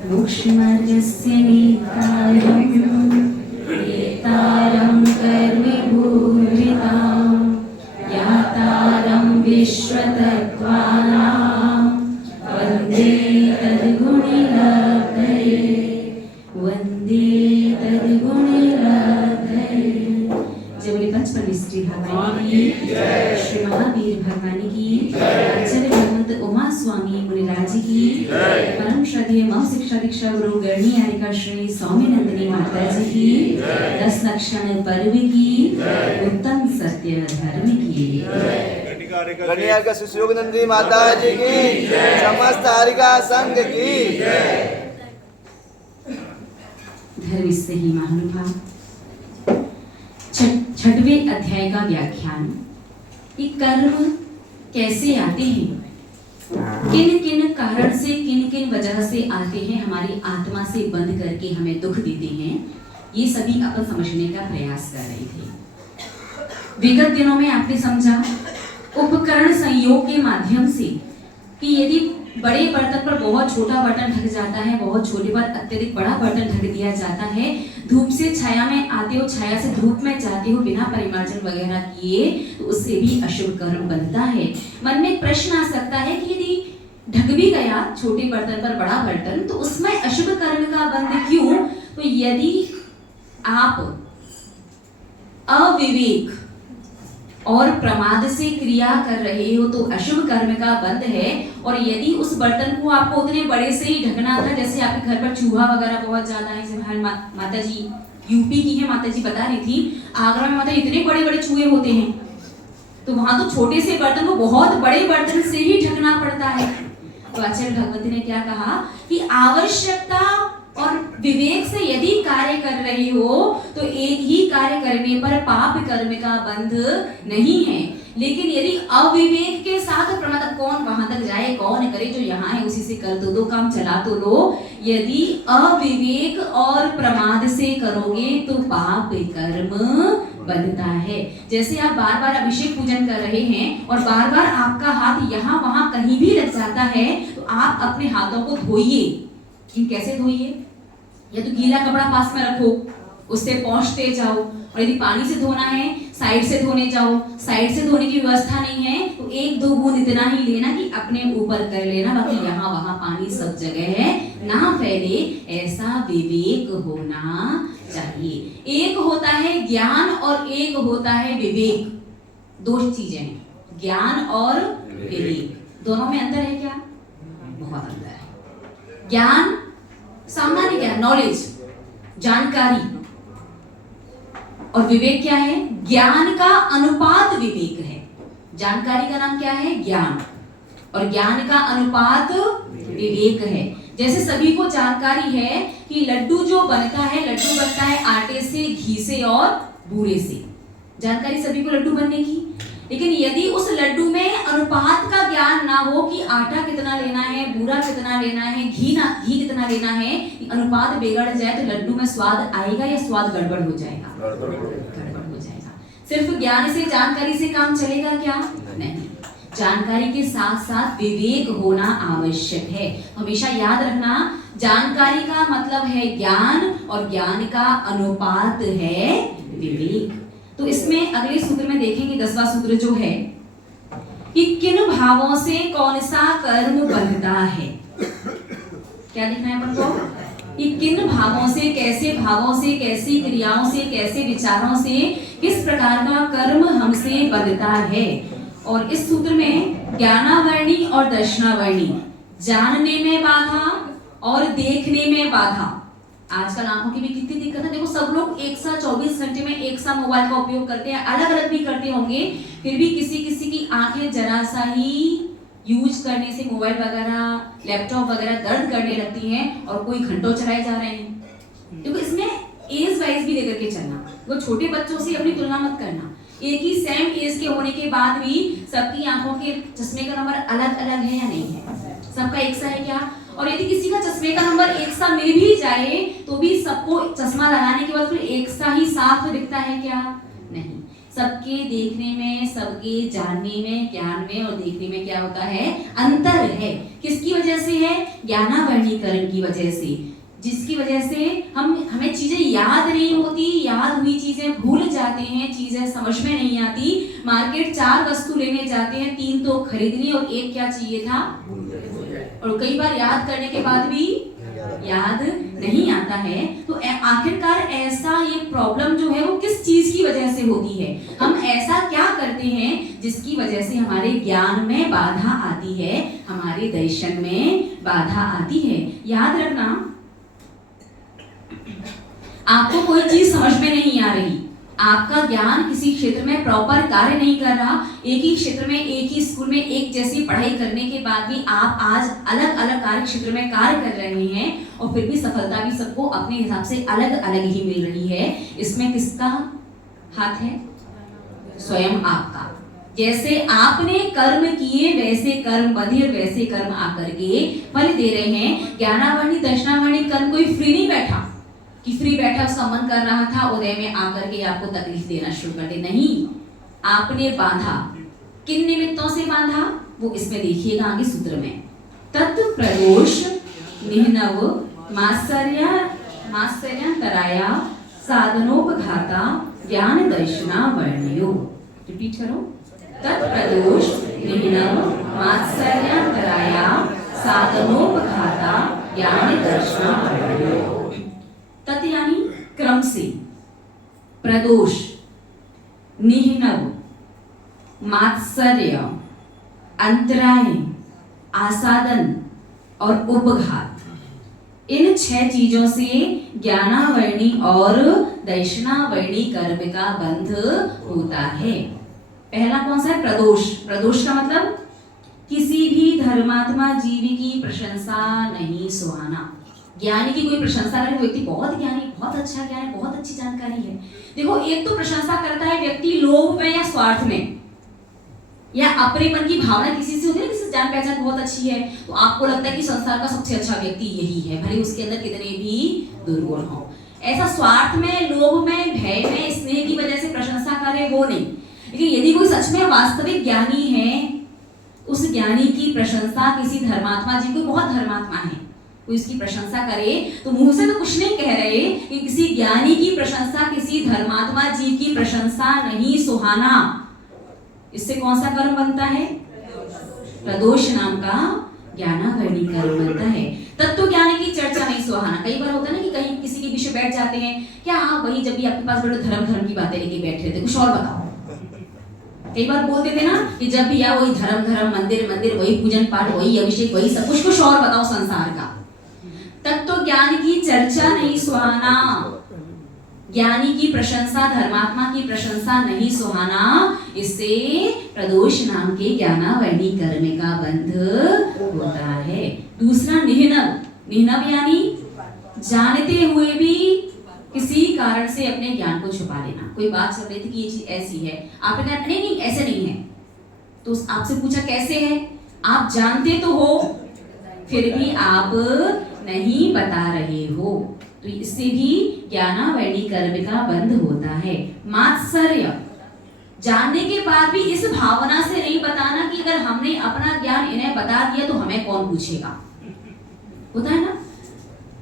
मोक्षमार्गस्य नेतारं नेतारं कर्मभूरितां यातारं विश्वतत्त्वानां वन्दे तद्गुणिलब्धये वन्दे तद्गुणिलब्धये। जय बोले पंचपरमेश्वर श्री भगवान की श्री महावीर भगवान की आचार्य भगवंत उमा स्वामी मुनिराज की परम श्रद्धेय मौ शिक्षा दीक्षा गुरु गणी आरिका श्री स्वामी नंदिनी माता जी की 10 लक्षण पर्व की उत्तम सत्य धर्म की गणिया सुयोग नंदिनी माता जी की समस्त हरिका संघ की धर्म से ही महानुभाव। छठवें अध्याय का व्याख्यान कि कर्म कैसे आते हैं, किन किन कारण से किन किन वजह से आते हैं, हमारी आत्मा से बंध करके हमें दुख देते हैं, ये सभी अपन समझने का प्रयास कर रहे थे। विगत दिनों में आपने समझा उपकरण संयोग के माध्यम से कि यदि बड़े बर्तन पर बहुत छोटा बर्तन ढक जाता है, बहुत छोटे पर अत्यधिक बड़ा बर्तन ढक दिया जाता है, धूप से छाया में आते हो, छाया से धूप में जाते हो बिना परिमार्जन वगैरह किए, तो उससे भी अशुभ कर्म बनता है। मन में एक प्रश्न आ सकता है कि यदि ढक भी गया छोटे बर्तन पर बड़ा बर्तन, तो उसमें अशुभ कर्म का बंध क्यों? तो यदि आप अविवेक और प्रमाद से क्रिया कर रहे हो तो अशुभ कर्म का बंध है। और यदि उस बर्तन को आपको उतने बड़े से ही ढकना था, जैसे आपके घर पर चूहा वगैरह बहुत ज्यादा है, जैसे माता जी यूपी की है, माता जी बता रही थी आगरा में माता इतने बड़े बड़े चूहे होते हैं, तो वहां तो छोटे से बर्तन को बहुत बड़े बर्तन से ही ढकना पड़ता है। तो आचार्य भगवती ने क्या कहा कि आवश्यकता और विवेक से यदि कार्य कर रही हो तो एक ही कार्य करने पर पाप कर्म का बंध नहीं है। लेकिन यदि अविवेक के साथ प्रमाद, कौन वहां तक जाए, कौन करे, जो यहाँ है उसी से कर दो काम चला तो लो। यदि अविवेक और प्रमाद से करोगे तो पाप कर्म बनता है। जैसे आप बार बार अभिषेक पूजन कर रहे हैं और बार बार आपका हाथ यहाँ वहां कहीं भी लग जाता है, तो आप अपने हाथों को धोइए। कैसे धोइए? या तो गीला कपड़ा पास में रखो, उससे पहुंचते जाओ, और यदि पानी से धोना है साइड से धोने जाओ, साइड से धोने की व्यवस्था नहीं है तो 1-2 बूंद इतना ही लेना कि अपने ऊपर कर लेना, बाकी यहाँ वहां पानी सब जगह है ना फैले, ऐसा विवेक होना चाहिए। एक होता है ज्ञान और एक होता है विवेक, 2 चीजें हैं, ज्ञान और विवेक। दोनों में अंतर है क्या? बहुत अंतर है। ज्ञान सामान्य ज्ञान, नॉलेज, जानकारी, और विवेक क्या है? ज्ञान का अनुपात विवेक है। जानकारी का नाम क्या है? ज्ञान, और ज्ञान का अनुपात विवेक है। जैसे सभी को जानकारी है कि लड्डू जो बनता है, लड्डू बनता है आटे से, घी से और बूरे से, जानकारी सभी को लड्डू बनने की। लेकिन यदि उस लड्डू में अनुपात का ज्ञान ना हो कि आटा कितना लेना है, बूरा कितना लेना है, घी कितना लेना है, अनुपात बिगड़ जाए तो लड्डू में स्वाद आएगा या स्वाद गड़बड़ हो जाएगा? गड़बड़ हो जाएगा। सिर्फ ज्ञान से, जानकारी से काम चलेगा क्या? नहीं। जानकारी के साथ साथ विवेक होना आवश्यक है। हमेशा याद रखना, जानकारी का मतलब है ज्ञान और ज्ञान का अनुपात है विवेक। तो इसमें अगले सूत्र में देखेंगे, 10वां सूत्र जो है कि किन भावों से कौन सा कर्म बनता है। क्या देखना है अपन को कि किन भावों से, कैसे भावों से, कैसी क्रियाओं से, कैसे विचारों से किस प्रकार का कर्म हमसे बनता है। और इस सूत्र में ज्ञानावर्णी और दर्शनावर्णी, जानने में बाधा और देखने में बाधा। आजकल आंखों की भी कितनी दिक्कत है। देखो सब लोग एक साथ 24 घंटे में एक साथ मोबाइल का उपयोग करते हैं, अलग अलग भी करते होंगे, फिर भी किसी किसी की आंखें जरा सा ही यूज करने से मोबाइल वगैरह, लैपटॉप वगैरह दर्द करने लगती हैं और कोई घंटों चलाए जा रहे हैं। देखो इसमें एज वाइज भी लेकर के चलना, वो छोटे बच्चों से अपनी तुलना मत करना। एक ही सेम एज के होने के बाद भी सबकी आंखों के चश्मे का नंबर अलग अलग है या नहीं है? सबका एक सा है क्या? और यदि किसी का चश्मे का नंबर एक सा मिल भी जाए तो भी सबको चश्मा लगाने के बाद फिर एक सा ही साफ दिखता है क्या? नहीं। सबके देखने में, सबके जानने में, ज्ञान में और देखने में क्या होता है? अंतर है। किसकी वजह से है? ज्ञानावरणीकरण की वजह से, जिसकी वजह से हमें चीजें याद नहीं होती, याद हुई चीजें भूल जाते हैं, चीजें समझ में नहीं आती। मार्केट 4 वस्तु लेने जाते हैं, 3 तो खरीदनी और 1 क्या चाहिए था? और कई बार याद करने के बाद भी याद नहीं आता है। तो आखिरकार ऐसा ये प्रॉब्लम जो है वो किस चीज की वजह से होती है? हम ऐसा क्या करते हैं जिसकी वजह से हमारे ज्ञान में बाधा आती है, हमारे दर्शन में बाधा आती है? याद रखना, आपको कोई चीज समझ में नहीं आ रही, आपका ज्ञान किसी क्षेत्र में प्रॉपर कार्य नहीं कर रहा, एक ही क्षेत्र में, एक ही स्कूल में एक जैसी पढ़ाई करने के बाद भी आप आज अलग अलग कार्य क्षेत्र में कार्य कर रहे हैं और फिर भी सफलता भी सबको अपने हिसाब से अलग अलग ही मिल रही है। इसमें किसका हाथ है? स्वयं आपका। जैसे आपने कर्म किए वैसे कर्म बंधे, वैसे कर्म आकर के फल दे रहे हैं। ज्ञानावरणी दर्शनावरणी कर्म कोई फ्री नहीं बैठा कि फ्री बैठा, उसका मन कर रहा था उदय में आकर के आपको तकलीफ देना शुरू कर दे। नहीं, आपने बांधा। किन निमित्तों से बांधा वो इसमें देखिएगा आगे सूत्र में। तत्व प्रदोष निहनव मात्सर्यांतराया साधनोपघाता ज्ञान दर्शना वर्णयो। रिपीट करो। तत्प्रदोष निहनव मात्सर्यांतराया साधनोपघाता ज्ञान दर्शना वर्णयो। तत् यानी क्रम से, प्रदोष, निहनव, मात्सर्य, अंतराय, आसादन और उपघात, इन 6 चीजों से ज्ञानावरणी और दर्शनावरणी कर्म का बंध होता है। पहला कौन सा है? प्रदोष। प्रदोष का मतलब किसी भी धर्मात्मा जीवी की प्रशंसा नहीं सुहाना। ज्ञानी की कोई प्रशंसा करे, व्यक्ति बहुत ज्ञानी, बहुत अच्छा ज्ञान है, बहुत अच्छी जानकारी है। देखो, एक तो प्रशंसा करता है व्यक्ति लोभ में या स्वार्थ में, या अपने मन की भावना किसी से होती है, किसी से जान पहचान बहुत अच्छी है तो आपको लगता है कि संसार का सबसे अच्छा व्यक्ति यही है, भले उसके अंदर कितने भी दुर्गुण हो। ऐसा स्वार्थ में, लोभ में, भय में, स्नेह की वजह से प्रशंसा करे वो नहीं। लेकिन यदि कोई सच में वास्तविक ज्ञानी है, उस ज्ञानी की प्रशंसा किसी धर्मात्मा जी, कोई बहुत धर्मात्मा है, कोई उसकी प्रशंसा करे तो मुंह से तो कुछ नहीं कह रहे कि किसी ज्ञानी की प्रशंसा किसी धर्मात्मा जीव की प्रशंसा नहीं सुहाना। इससे कौन सा कर्म बनता है? प्रदोष नाम का ज्ञानावरणी कर्म बनता है। तत्व ज्ञान की चर्चा नहीं सुहाना। कई बार होता है ना कि कहीं किसी के विषय बैठ जाते हैं, क्या हाँ वही जब भी आपके पास बड़े धर्म की बातें लेके बैठ रहे थे, कुछ और बताओ। कई बार बोल देते ना कि जब भी या वही धर्म, मंदिर, वही पूजन पाठ, वही अभिषेक, वही सब कुछ और बताओ संसार का। तत्व ज्ञान की चर्चा नहीं सुहाना, ज्ञानी की प्रशंसा, धर्मात्मा की प्रशंसा नहीं सुहाना। इससे प्रदोष नाम के ज्ञानावरणी कर्म का बंध होता है। दूसरा निहनव। निहनव यानी जानते हुए भी किसी कारण से अपने ज्ञान को छुपा लेना। कोई बात चल रही थी कि ये चीज ऐसी है, आपने कहा नहीं ऐसे नहीं है, तो आपसे पूछा कैसे है, आप जानते तो हो फिर भी आप नहीं बता रहे हो, तो इससे भी ज्ञानावरणी कर्म का बंध होता है। मात्सर्य, जानने के बाद भी इस भावना से नहीं बताना कि अगर हमने अपना ज्ञान इन्हें बता दिया तो हमें कौन पूछेगा। होता है ना,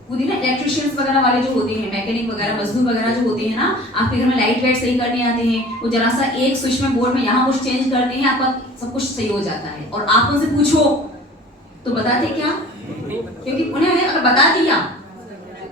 खुद ही ना इलेक्ट्रिशियंस वगैरह वाले जो होते हैं, मैकेनिक वगैरह, मजदूर वगैरह जो होते हैं ना, आपके घर में लाइट वाइट सही करने आते हैं, वो जरा सा एक स्विच में बोर्ड में यहाँ कुछ चेंज करते हैं, आपका सब कुछ सही हो जाता है। और आप उनसे पूछो तो बताते क्या? क्योंकि उन्हें अगर बता दिया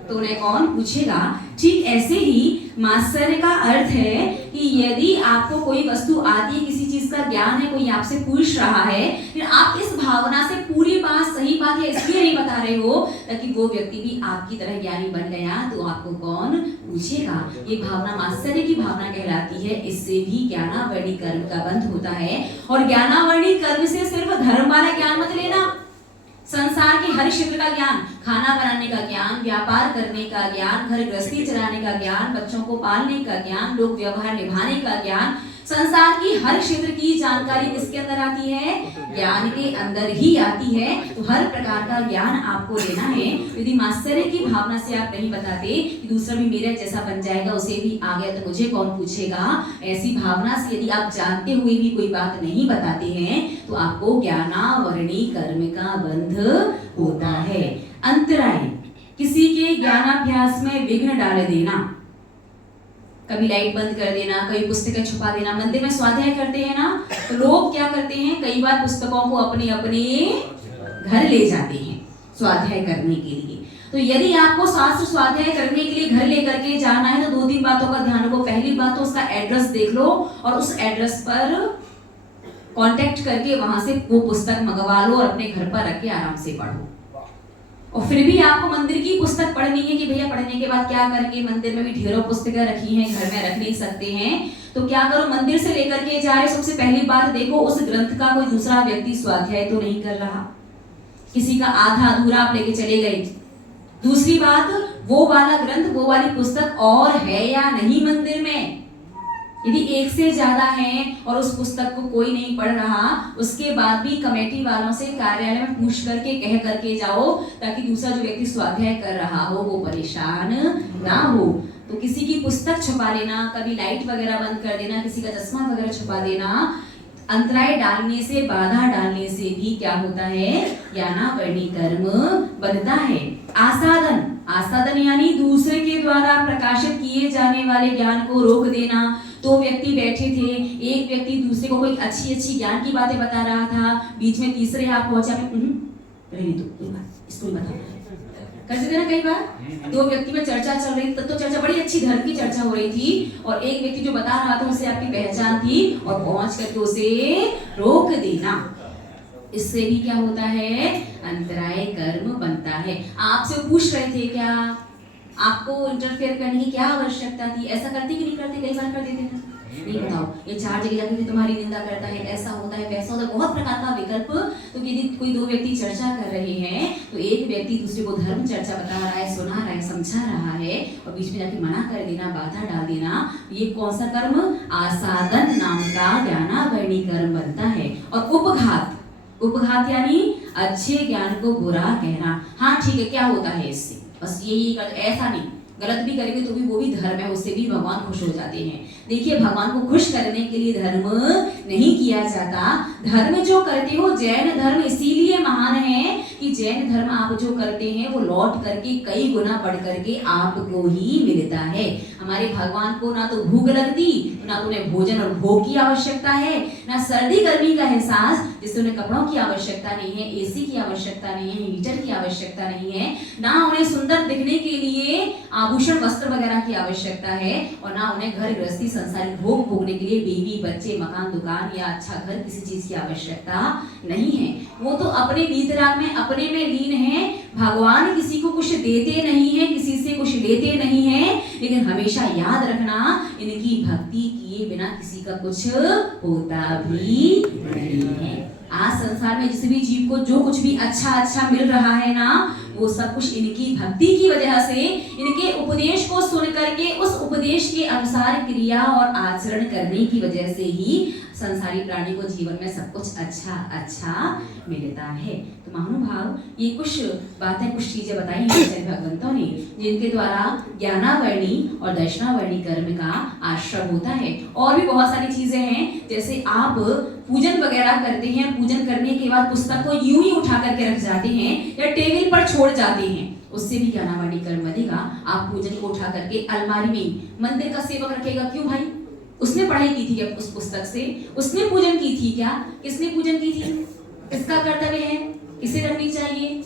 तो उन्हें कौन पूछेगा। ठीक ऐसे ही मात्सर्य का अर्थ है कि यदि आपको कोई वस्तु आती है, किसी चीज का ज्ञान है, कोई आपसे पूछ रहा है, फिर आप इस भावना से पूरी बात, सही बात है इसलिए नहीं बता रहे हो ताकि वो व्यक्ति भी आपकी तरह ज्ञानी बन गया तो आपको कौन पूछेगा। ये भावना मात्सर्य की भावना कहलाती है। इससे भी ज्ञानावरणी कर्म का बंध होता है। और ज्ञानावरणी कर्म से सिर्फ धर्म वाला ज्ञान मत लेना, संसार के हर क्षेत्र का ज्ञान, खाना बनाने का ज्ञान, व्यापार करने का ज्ञान, घर गृहस्थी चलाने का ज्ञान, बच्चों को पालने का ज्ञान, लोक व्यवहार निभाने का ज्ञान, संसार की हर क्षेत्र की जानकारी किसके अंदर आती है? ज्ञान के अंदर ही आती है। तो हर प्रकार का ज्ञान आपको लेना है। यदि मास्टर की भावना से आप नहीं बताते कि दूसरा भी मेरे जैसा बन जाएगा, उसे भी आ गया तो मुझे कौन पूछेगा, ऐसी भावना से यदि आप जानते हुए भी कोई बात नहीं बताते हैं तो आपको ज्ञानावरणी कर्म का बंध होता है। अंतराय, किसी के ज्ञानाभ्यास में विघ्न डाल देना, कभी लाइट बंद कर देना, कभी पुस्तकें छुपा देना। मंदिर में स्वाध्याय करते हैं ना, तो लोग क्या करते हैं, कई बार पुस्तकों को अपने अपने घर ले जाते हैं स्वाध्याय करने के लिए। तो यदि आपको शास्त्र स्वाध्याय करने के लिए घर लेकर के जाना है तो 2-3 बातों का ध्यान रखो। पहली बात तो उसका एड्रेस देख लो और उस एड्रेस पर कांटेक्ट करके वहां से वो पुस्तक मंगवा लो और अपने घर पर रख के आराम से पढ़ो। और फिर भी आपको मंदिर की पुस्तक पढ़नी है कि भैया पढ़ने के बाद क्या करेंगे, मंदिर में भी ढेरों पुस्तकें रखी हैं, घर में रख नहीं सकते हैं, तो क्या करो, मंदिर से लेकर के जा रहे, सबसे पहली बात देखो उस ग्रंथ का कोई दूसरा व्यक्ति स्वाध्याय तो नहीं कर रहा, किसी का आधा अधूरा आप लेके चले गए। दूसरी बात, वो वाला ग्रंथ, वो वाली पुस्तक और है या नहीं मंदिर में। यदि एक से ज्यादा है और उस पुस्तक को कोई नहीं पढ़ रहा, उसके बाद भी कमेटी वालों से कार्यालय में पूछ करके कह करके जाओ, ताकि दूसरा जो व्यक्ति स्वाध्याय कर रहा हो वो परेशान ना हो। तो किसी की पुस्तक छुपा लेना, कभी लाइट वगैरह बंद कर देना, किसी का चश्मा वगैरह छुपा देना, अंतराय डालने से, बाधा डालने से भी क्या होता है, ज्ञानावरणी कर्म बनता है। आसादन, आसादन यानी दूसरे के द्वारा प्रकाशित किए जाने वाले ज्ञान को रोक देना। 2 व्यक्ति बैठे थे, एक व्यक्ति दूसरे को कोई अच्छी अच्छी ज्ञान की बातें बता रहा था, बीच में तीसरे आप पहुंचा, रहने दो, कोई बात इसको नहीं बता, कर देते ना कई बार। 2 व्यक्ति में चर्चा चल रही, तब तो चर्चा बड़ी अच्छी धर्म की चर्चा हो रही थी, और एक व्यक्ति जो बता रहा था उसे आपकी पहचान थी और पहुंच करके उसे रोक देना। इससे भी क्या होता है, अंतराय कर्म बनता है। आपसे पूछ रहे थे क्या, आपको इंटरफेयर करने की क्या आवश्यकता थी, ऐसा करते कि नहीं करते, कई बार कर देते ना, नहीं बताओ, ये 4 जगह जाके तुम्हारी निंदा करता है, ऐसा होता है, वैसा होता है, बहुत प्रकार का विकल्प। तो यदि कोई 2 व्यक्ति चर्चा कर रहे हैं तो एक व्यक्ति दूसरे को धर्म चर्चा बता रहा है, सुना रहा है, समझा रहा है, और बीच में जाके मना कर देना, बाधा डाल देना, ये कौन सा कर्म, आसादन नाम का ज्ञानावरणी कर्म बनता है। और उपघात, उपघात यानी अच्छे ज्ञान को बुरा कहना। हाँ ठीक है, क्या होता है इससे, बस यही कर, ऐसा नहीं, गलत भी करेंगे तो भी वो भी धर्म है, उससे भी भगवान खुश हो जाते हैं। देखिए, भगवान को खुश करने के लिए धर्म नहीं किया जाता। धर्म जो करते हो, जैन धर्म इसीलिए महान है कि जैन धर्म आप जो करते हैं वो लौट करके कई गुना बढ़ करके आपको ही मिलता है। हमारे भगवान को ना तो भूख लगती, ना तो उन्हें भोजन और भोग की आवश्यकता है, ना सर्दी गर्मी का एहसास, जिससे उन्हें कपड़ों की आवश्यकता नहीं है, एसी की आवश्यकता नहीं है, हीटर की आवश्यकता नहीं है, ना उन्हें सुंदर दिखने के लिए आभूषण वस्त्र वगैरह की आवश्यकता है, और ना उन्हें घर गृहस्थी संसारिक भोग भोगने के लिए बीवी बच्चे मकान दुकान या अच्छा घर किसी चीज की आवश्यकता नहीं है। वो तो अपने वीतराग में अपने में लीन है। भगवान किसी को कुछ देते नहीं है, किसी से कुछ लेते नहीं है, लेकिन हमेशा याद रखना, इनकी भक्ति किए बिना किसी का कुछ होता भी नहीं है। आज संसार में जिस भी जीव को जो कुछ भी अच्छा अच्छा मिल रहा है ना, वो सब कुछ इनकी भक्ति की वजह से, इनके उपदेश को सुन करके उस उपदेश के अनुसार क्रिया और आचरण करने की वजह से ही संसारी प्राणी को जीवन में सब कुछ अच्छा अच्छा मिलता है। तो महानुभाव, ये कुछ बातें, कुछ चीजें बताई हैं भगवंतों ने, जिनके द्वारा ज्ञानावरणी और दर्शनावरणी कर्म का आश्रय होता है। और भी बहुत सारी चीजें हैं, जैसे आप पूजन वगैरह करते हैं, पूजन करने के बाद पुस्तक को यूं ही उठा करके रख जाते हैं या टेबल पर छोड़ जाते हैं, उससे भी ज्ञानावरणी कर्म बनेगा। आप पूजन को उठा करके अलमारी में मंदिर का सेवक रखेगा, क्यों भाई, उसने पढ़ाई की थी क्या उस पुस्तक से, उसने पूजन की थी क्या, किसने पूजन की थी, किसका कर्तव्य है, किसे रखनी चाहिए,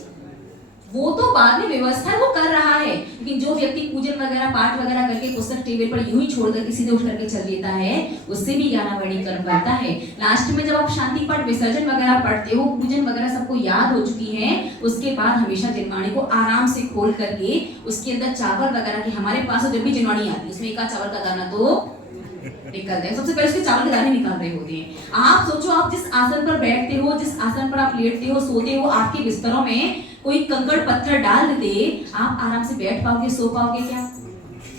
वो तो बाद में व्यवस्था वो कर रहा है। लेकिन जो व्यक्ति पूजन वगैरह पाठ वगैरह करके पुस्तक टेबल पर यूं ही छोड़ करके सीधे उठ करके चल देता है, उससे भी ज्ञानावरणी कर्म बनता है। लास्ट में जब आप शांति पाठ विसर्जन वगैरह पढ़ते हो, पूजन वगैरह सबको याद हो चुकी है, उसके बाद हमेशा जिनवाणी को आराम से खोल करके उसके अंदर चावल वगैरह की, हमारे पास जब भी जिनवाणी आती है उसमें एक चावल का दाना तो निकलते हैं, सबसे पहले उसके चावल के दाने निकाल रहे होते हैं। आप सोचो, आप जिस आसन पर बैठते हो, जिस आसन पर आप लेटते हो, सोते हो, आपके बिस्तरों में कोई कंकड़ पत्थर डाल दे, आप आराम से बैठ पाओगे, सो पाओगे क्या?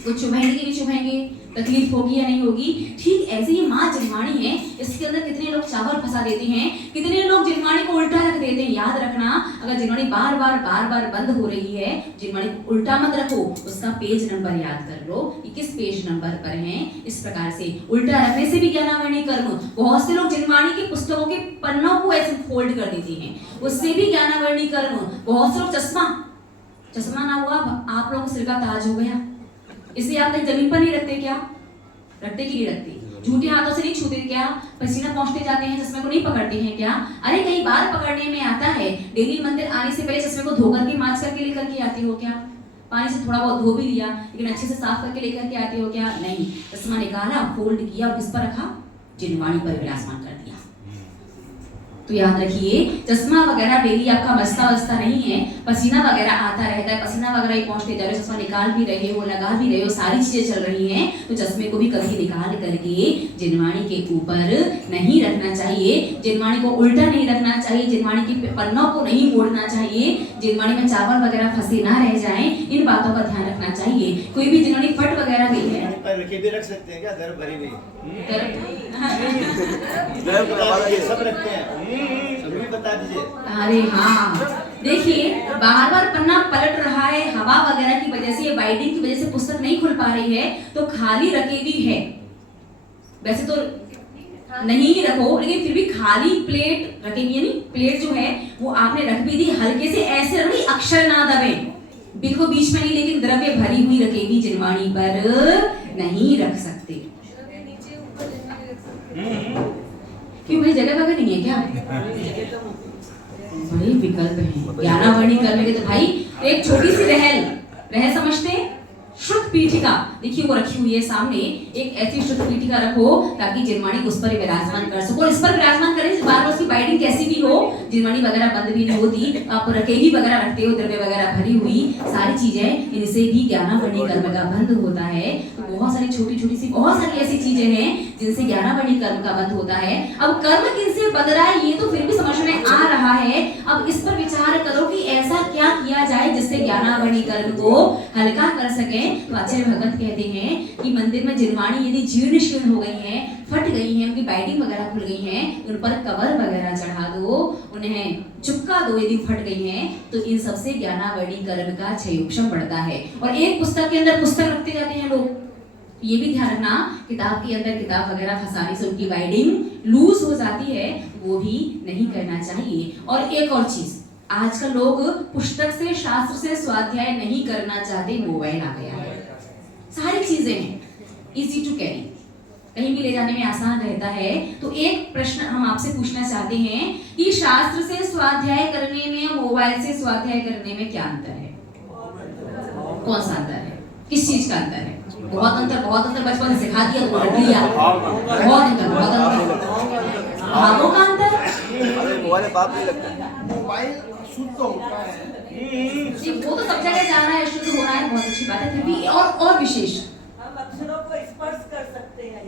वो चुभेंगे कि नहीं चुभेंगे, तकलीफ होगी या नहीं होगी। ठीक ऐसे ही माँ जिनवाणी है, इसके अंदर कितने लोग चावल फंसा देते हैं, कितने लोग जिनवाणी को उल्टा रख देते हैं। याद रखना, अगर जिनवाणी बार बार बंद हो रही है, जिनवाणी को उल्टा मत रखो, उसका पेज नंबर याद कर लो कि किस पेज नंबर पर है। इस प्रकार से उल्टा रखने से भी ज्ञानावर्णी कर्म। बहुत से लोग जिनवाणी की पुस्तकों के पन्नों को ऐसे फोल्ड कर देते हैं, उससे भी ज्ञानावर्णी कर्म। बहुत से लोग चश्मा ना हुआ, आप लोगों को सिर का ताज हो गया, इसे आप कहीं जमीन पर नहीं रखते क्या? रखते कि नहीं रखते? झूठे हाथों से नहीं छूते क्या? पसीना पहुंचते जाते हैं, चश्मे को नहीं पकड़ते हैं क्या? अरे कई बार पकड़ने में आता है। डेली मंदिर आने से पहले चश्मे को धो करके मांज करके लेकर के आते हो क्या? पानी से थोड़ा बहुत धो भी लिया, लेकिन अच्छे से साफ करके लेकर के आते हो क्या? नहीं। चश्मा निकाला, फोल्ड किया और किस पर रखा? जिनवाणी पर विराजमान कर दिया। तो याद रखिए, चश्मा वगैरह डेली आपका बचता नहीं है, पसीना वगैरह आता रहता है, पसीना वगैरह ही पहुंचते जा रहे हो, चश्मा निकाल भी रहे हो, लगा भी रहे हो, सारी चीजें चल रही हैं, तो चश्मे को भी कभी निकाल करके जिनवाणी के ऊपर नहीं रखना चाहिए। जिनवाणी को उल्टा नहीं रखना चाहिए, जिनवाणी की पन्नों को नहीं मोड़ना चाहिए, जिनवाणी में चावल वगैरह फंसे ना रह जाएं, इन बातों का ध्यान रखना चाहिए। कोई भी जिनवाणी फट वगैरह गई है, भी रख सकते हैं क्या? दर भरी हुई सब रखते हैं, सभी बता दीजिए। अरे हाँ, देखिए बार पन्ना पलट रहा है, हवा वगैरह की वजह से, बाइंडिंग की वजह से पुस्तक नहीं खुल पा रही है, तो खाली रखेगी है। वैसे तो नहीं ही रखो, लेकिन फिर भी खाली प्लेट रखेगी, यानी प्लेट जो है वो आपने रख भी दी, हल्के से ऐसे रखी, अक्षर ना दबे, बिल्कुल बीच में नहीं, लेकिन द्रव्य भरी हुई रखेगी, जिनवाणी पर नहीं रख सकते। क्यों भाई, जगह वगैरह नहीं है क्या? बड़े विकल्प हैं ज्ञानावर्णी कर्म के। तो भाई एक छोटी सी रहल समझते हैं, श्रुत पीठिका, देखिए वो रखी हुई है सामने, एक ऐसी श्रुत पीठिका रखो ताकि जिनवाणी उस पर विराजमान कर सको। इस पर विराजमान करें, बार उसकी बाइंडिंग कैसी भी हो, जिनवाणी वगैरह बंद भी नहीं होती, आप रखेगी वगैरह रखते हो, द्रव्य वगैरह भरी हुई सारी चीजें, इनसे भी ज्ञानावर्णी कर्म का बंध होता है। तो बहुत सारी छोटी सी बहुत सारी ऐसी चीजें हैं जिनसे ज्ञानावर्णी कर्म का बंध होता है। अब कर्म किनसे बंध रहा है ये तो फिर भी समझ में आ रहा है। अब इस पर विचार करो कि ऐसा क्या किया जाए जिससे ज्ञानावर्णी कर्म को हल्का कर सके। तो आचार्य भगत कहते हैं कि मंदिर में जिनवाणी यदि जीर्ण शीर्ण हो गई है, फट गई है, उनकी बाइंडिंग वगैरह खुल गई है, उन पर कवर वगैरह चढ़ा दो, उन्हें चिपका दो यदि फट गई हैं, तो इन सबसे ज्ञानावर्णी कर्म का क्षयोक्षम बढ़ता है। और एक पुस्तक के अंदर पुस्तक रखते जाते हैं लोग, ये भी ध्यान रखना, किताब के अंदर किताब वगैरह फंसाने से उनकी बाइंडिंग लूज हो जाती है, वो भी नहीं करना चाहिए। और एक और चीज, आजकल लोग पुस्तक से, शास्त्र से स्वाध्याय नहीं करना चाहते, मोबाइल आ गया है, सारी चीजें हैं, इजी टू कैरी, कहीं भी ले जाने में आसान रहता है। तो एक प्रश्न हम आपसे पूछना चाहते हैं कि शास्त्र से स्वाध्याय करने में, मोबाइल से स्वाध्याय करने में क्या अंतर है? कौन सा अंतर है? किस चीज का अंतर है? बहुत अंतर बचपन से सिखा दिया तो रट लिया। बहुत अंतर भावों का अंतर। मोबाइल पाप नहीं लगता, मोबाइल शुद्ध होता है, वो तो सब जगह जाना है, शुद्ध होना है, बहुत अच्छी बात है, फिर भी और विशेष हम अक्षरों को स्पर्श कर सकते हैं।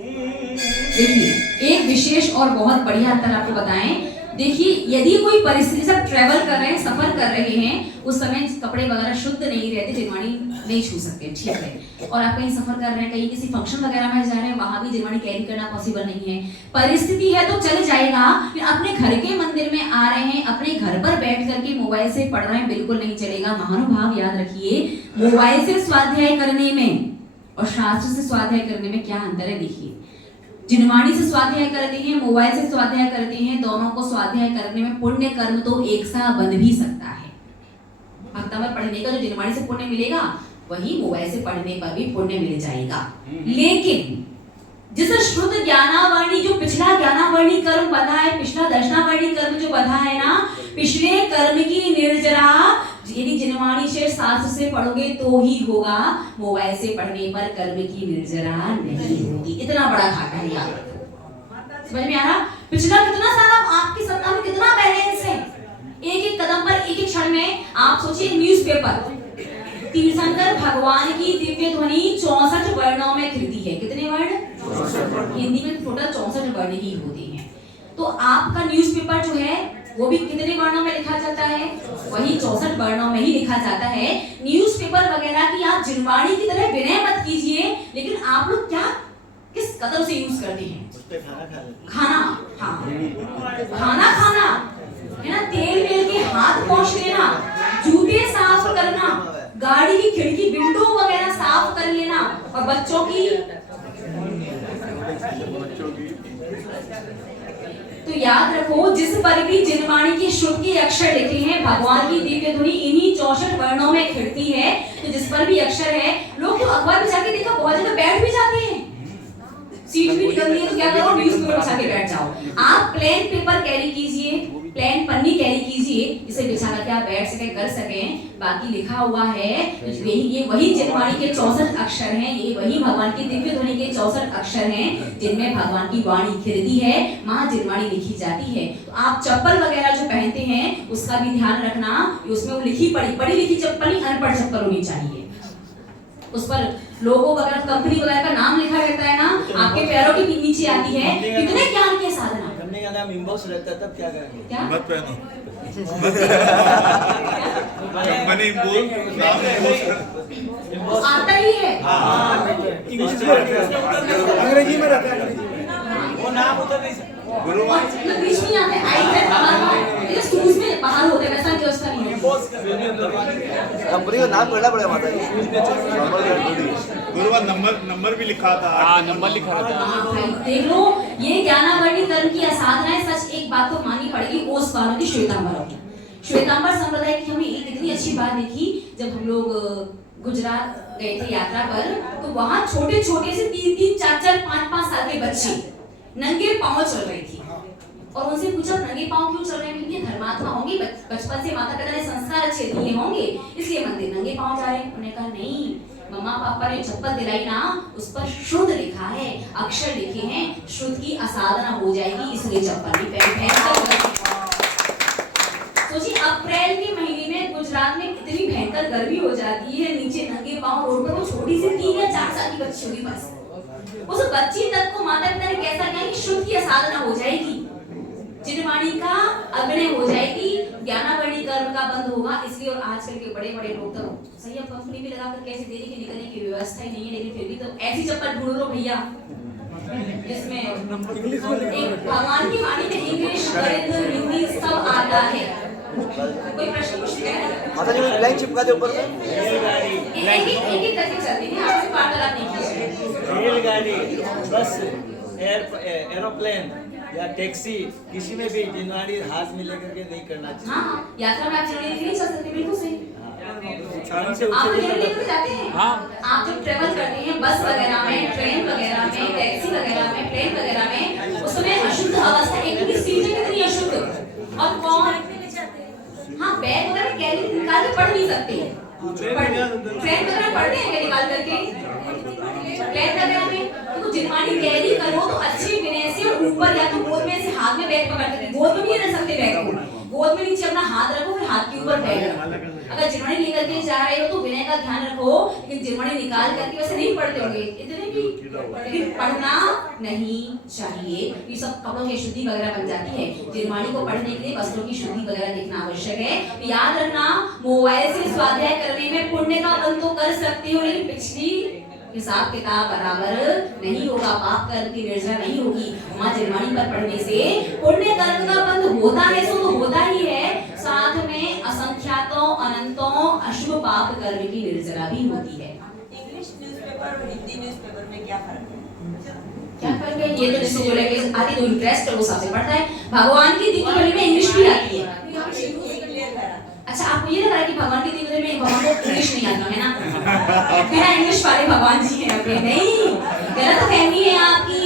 देखिए एक विशेष और बहुत बढ़िया अंतर आपको बताएं। देखिए यदि कोई परिस्थिति से ट्रैवल कर रहे हैं, सफर कर रहे हैं, उस समय कपड़े वगैरह शुद्ध नहीं रहते, जिनवाणी नहीं छू सकते, ठीक है। और आप कहीं सफर कर रहे हैं, कहीं किसी फंक्शन वगैरह में जा रहे हैं, वहां भी जिनवाणी कैरी करना पॉसिबल नहीं है। परिस्थिति है तो चल जाएगा, फिर अपने घर के मंदिर में आ रहे हैं, अपने घर पर बैठ करके मोबाइल से पढ़ रहे हैं, बिल्कुल नहीं चलेगा। महानुभाव याद रखिए, मोबाइल से स्वाध्याय करने में और शास्त्र से स्वाध्याय करने में क्या अंतर है। देखिए जिनवाणी से स्वाध्याय करते हैं, मोबाइल से स्वाध्याय करते हैं, दोनों को स्वाध्याय करने में पुण्य कर्म तो एक सा बन भी सकता है। भक्तमल पढ़ने का जो जिनवाणी से पुण्य मिलेगा, वही मोबाइल से पढ़ने पर भी पुण्य मिल जाएगा। लेकिन जिस शुद्ध ज्ञानावर्णी, जो पिछला ज्ञानावर्णी कर्म बधा है, पिछला दर्शनावर्णी कर्म जो बधा है ना, पिछले कर्म की निर्जरा यदि जिनवाणी से, शास्त्र से पढ़ोगे तो ही होगा, मोबाइल से पढ़ने पर कर्म की निर्जरा नहीं होगी। इतना बड़ा घाटा है याद रखो। समझ में आ रहा? पिछला कितना सारा आपकी सत्ता में कितना बैलेंस है, एक एक कदम पर, एक एक क्षण में। आप सोचिए न्यूज़पेपर, तीर्थंकर भगवान की दिव्य ध्वनि 64 वर्णों में कृति है। कितने वर्ण? हिंदी में टोटल 64 वर्ण ही होते हैं। तो आपका न्यूज़पेपर जो है वो भी कितने वर्णों में लिखा जाता है? वही 64 वर्णों में ही लिखा जाता है। न्यूज़पेपर वगैरह की आप जिनवाणी की तरह विनय मत कीजिए, लेकिन आप लोग क्या किस कदर से यूज करते हैं? उस पे खाना खा लेते खाना, हाँ, खाना खाना है ना, तेल मेल के हाथ पोंछ लेना, जूते साफ करना, गाड़ी की खिड़की विंडो वगैरह साफ कर लेना, और बच्चों की तो याद रखो, जिस पर भी जिनवाणी के शुभ के अक्षर लिखे हैं, भगवान की दिव्य ध्वनि इन्हीं 64 वर्णों में खिड़ती है। तो जिस पर भी अक्षर है, लोग तो अखबार बिछा के देखा बहुत जगह बैठ भी जाते हैं, सीट भी निकलती है तो क्या करो, न्यूज़पेपर बिछा के बैठ जाओ। आप प्लेन पेपर कैरी कीजिए, प्लेन पन्नी कैरी कीजिए, इसे बिछा करके आप बैठ सके, कर सकें। बाकी लिखा हुआ है, ये वही जिनवाणी के 64 अक्षर हैं, ये वही भगवान की दिव्य ध्वनि के 64 अक्षर हैं, जिनमें भगवान की वाणी खिलती है, मां जिनवाणी लिखी जाती है। तो आप चप्पल वगैरह जो पहनते हैं, उसका भी ध्यान रखना, उसमें वो लिखी पढ़ी लिखी चप्पल ही, अनपढ़ चप्पल होनी चाहिए। उस पर लोगो वगैरह, कंपनी वगैरह का नाम लिखा रहता है ना, आपके पैरों के नीचे आती है। कितने ज्ञान के साधना, करने का नाम इनबॉक्स रहता है, तब क्या करेंगे? क्या मत पहनो। कंपनी बोल नाम आता ही है, इंग्लिश में रहता है, अंग्रेजी में रहता है। वो नाम उधर नहीं सकता। गुरुवार इंग्लिश में आता है, आई है बाहर, ये स्कूल में बाहर होते हैं, वैसा व्यवस्था नहीं है। कंपनी का नाम करना पड़ेगा माता जी। गुरुवार नंबर भी लिखा था। हाँ, नंबर लिखा रहता है। हाँ भाई, देख लो, ये ज्ञानावर्णी कर्म की असाधना है। सच एक बात तो माननी पड़ेगी, ओस वालों की, श्वेतांबरों की। श्वेतांबर संप्रदाय की हमने एक इतनी अच्छी बात देखी, जब हम लोग गुजरात गए थे यात्रा पर, तो वहाँ छोटे छोटे से 3-3, 4-4, 5-5 साल के बच्चे नंगे पांव चल रहे थे, और उनसे पूछा नंगे पांव क्यों चल रहे हैं? क्योंकि धर्मात्मा होंगे, बचपन से माता पिता ने संस्कार अच्छे दिए होंगे, इसलिए मंदिर नंगे पांव जा रहे हैं। उन्होंने कहा नहीं, मम्मा पापा ने चप्पल दिलाई ना, उस पर शुद्ध लिखा है, अक्षर लिखे हैं, शुद्ध की असाधना हो जाएगी, इसलिए चप्पल नहीं पहन। सोचिए, अप्रैल के महीने में गुजरात में इतनी भयंकर गर्मी हो जाती है, नीचे नंगे पांव रोड पर, वो छोटी सी 3 या 4 साल की बच्ची होगी बस, उस बच्ची तक को माता पिता ने कैसा किया कि शुद्ध की असाधना हो जाएगी, जिनवाणी का अभिनय हो जाएगी, ज्ञानावर्णी कर्म का बंद होगा। इसलिए और आजकल के बड़े बड़े लोग तो सही, अब कंपनी भी लगा कर कैसे देरी के निकलने की व्यवस्था ही नहीं है, लेकिन फिर भी तो ऐसी चप्पल ढूंढ लो भैया जिसमें एक भगवान की वाणी में इंग्लिश, गणित, हिंदी सब आता है। कोई प्रश्न पूछते हैं? माता जी वो ब्लैंक चिपका दे ऊपर में। एक करके चलते हैं, आपसे वार्तालाप नहीं कीजिए। रेलगाड़ी, बस, एरोप्लेन या टैक्सी, किसी में भी जिनवाणी हाथ में लेकर के नहीं करना चाहिए। हाँ, यात्रा में आप जिनवाणी नहीं चल सकते, बिल्कुल सही। उच्चारण से आप उच्च जिनवाणी लेकर जाते हैं? हाँ। आप जब ट्रेवल करते हैं बस वगैरह में, ट्रेन वगैरह में, टैक्सी वगैरह में, प्लेन वगैरह में, उसमें अशुद्ध अवस्था, एक भी सीटें कितनी अशुद्ध, और कौन, हाँ, बैग वगैरह कैरी निकाल के पढ़ नहीं सकते, ट्रेन वगैरह पढ़ते हैं निकाल करके, प्लेन वगैरह में। तो जिनवाणी कैरी करो तो अच्छे विनय से, और ऊपर या तो गोद में से हाथ में बैग पकड़ के, गोद में भी नहीं रख सकते बैग को, गोद में नीचे अपना हाथ रखो, फिर हाथ के ऊपर बैग रखो। अगर जिनवाणी लेकर के जा रहे हो तो विनय का ध्यान रखो, लेकिन जिनवाणी निकाल करके वैसे नहीं पढ़ते होंगे इतने भी, लेकिन पढ़ना नहीं चाहिए। ये सब कपड़ों की शुद्धि वगैरह बन जाती है। जिनवाणी को पढ़ने के लिए वस्त्रों की शुद्धि वगैरह देखना आवश्यक है। याद रखना, मोबाइल से स्वाध्याय करने में पुण्य का बंद तो कर सकते हो, लेकिन पिछली हिसाब किताब बराबर नहीं होगा, पाप कर्म की निर्जरा नहीं होगी। मां जिनवाणी पर पढ़ने से पुण्य कर्म का बंद होता है, सो तो होता ही है, साथ में असंख्यातों अनंतों अशुभ पाप कर्म की निर्जरा भी होती है। इंग्लिश न्यूज़पेपर और हिंदी न्यूज़पेपर में क्या फर्क है? क्या फर्क है? ये तो जिससे जो लगे आती जो इंटरेस्ट है वो सबसे पढ़ता है। भगवान की दिव्य ध्वनि में इंग्लिश भी आती है। अच्छा, आपको ये लग रहा है कि भगवान की दिव्य ध्वनि में भगवान को इंग्लिश नहीं आती है ना? बिना इंग्लिश वाले भगवान जी हैं अपने, नहीं, गलत फहमी है आपकी।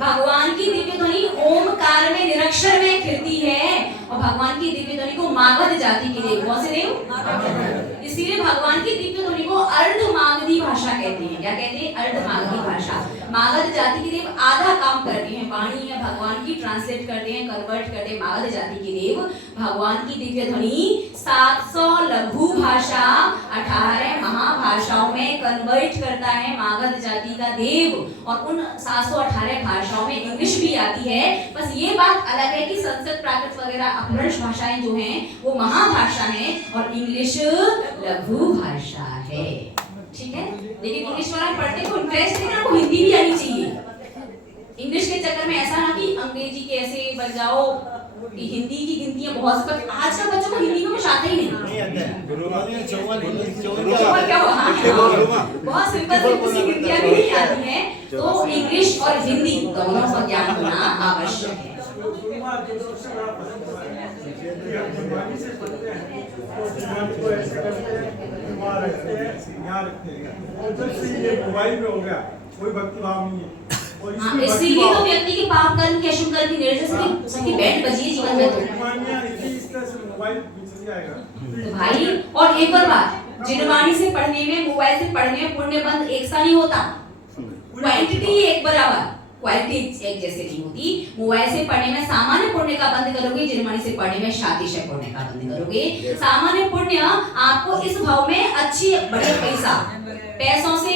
भगवान की दिव्य ध्वनि ओमकार में, निरक्षर में खिलती है, और भगवान की दिव्य ध्वनि को मागध जाति के देव, कौन से देव? इसीलिए भगवान की दिव्य ध्वनि को अर्ध मागधी भाषा कहते हैं। कहते हैं। क्या कहते हैं? अर्ध मागधी भाषा। मागध जाति के देव आधा काम करते हैं, वाणी या भगवान की ट्रांसलेट करते हैं, कन्वर्ट करते हैं। मागध जाति के देव भगवान की दिव्य ध्वनि 700 लघु भाषा 18 महाभाषाओं में कन्वर्ट करता है मागध जाति का देव, और उन 718 भाषाओं में इंग्लिश भी आती है। बस ये बात अलग है कि संस्कृत, प्राकृत वगैरह अपभ्रंश भाषाएं जो हैं वो महाभाषा है और इंग्लिश लघु भाषा है। ठीक है, लेकिन इंग्लिश वाला पढ़ते को इंटरेस्ट नहीं, आपको हिंदी भी आनी चाहिए। इंग्लिश के चक्कर में ऐसा ना कि अंग्रेजी के ऐसे बन जाओ कि हिंदी की गिनतियां बहुत, पर आज का बच्चों को हिंदी में कुछ आता ही नहीं। नहीं आता है। चौवन क्या हुआ? हाँ, बहुत सिंपल सिंपल सी गिनतियां भी नहीं आती हैं, तो इंग्लिश और हिंदी दोनों का ज्ञान होना आवश्यक है। मोबाइल में हो गया, कोई भक्ति भाव नहीं है। हाँ, इसीलिए तो व्यक्ति के पाप कर्म के अशुभ कर्म की निर्देश सबकी बैंड बजी है जीवन में। तो मोबाइल बिछड़ जाएगा। तो भाई, और एक और बात, जिनवाणी से पढ़ने में, मोबाइल से पढ़ने में पुण्य बंद एक सा नहीं होता। क्वांटिटी एक बराबर, क्वालिटी एक जैसे नहीं होती। मोबाइल से पढ़ने में सामान्य पुण्य का बंद करोगे, जिनवाणी से पढ़ने में शातिशय पुण्य का बंद करोगे। सामान्य पुण्य आपको इस भाव में अच्छी बड़े पैसों से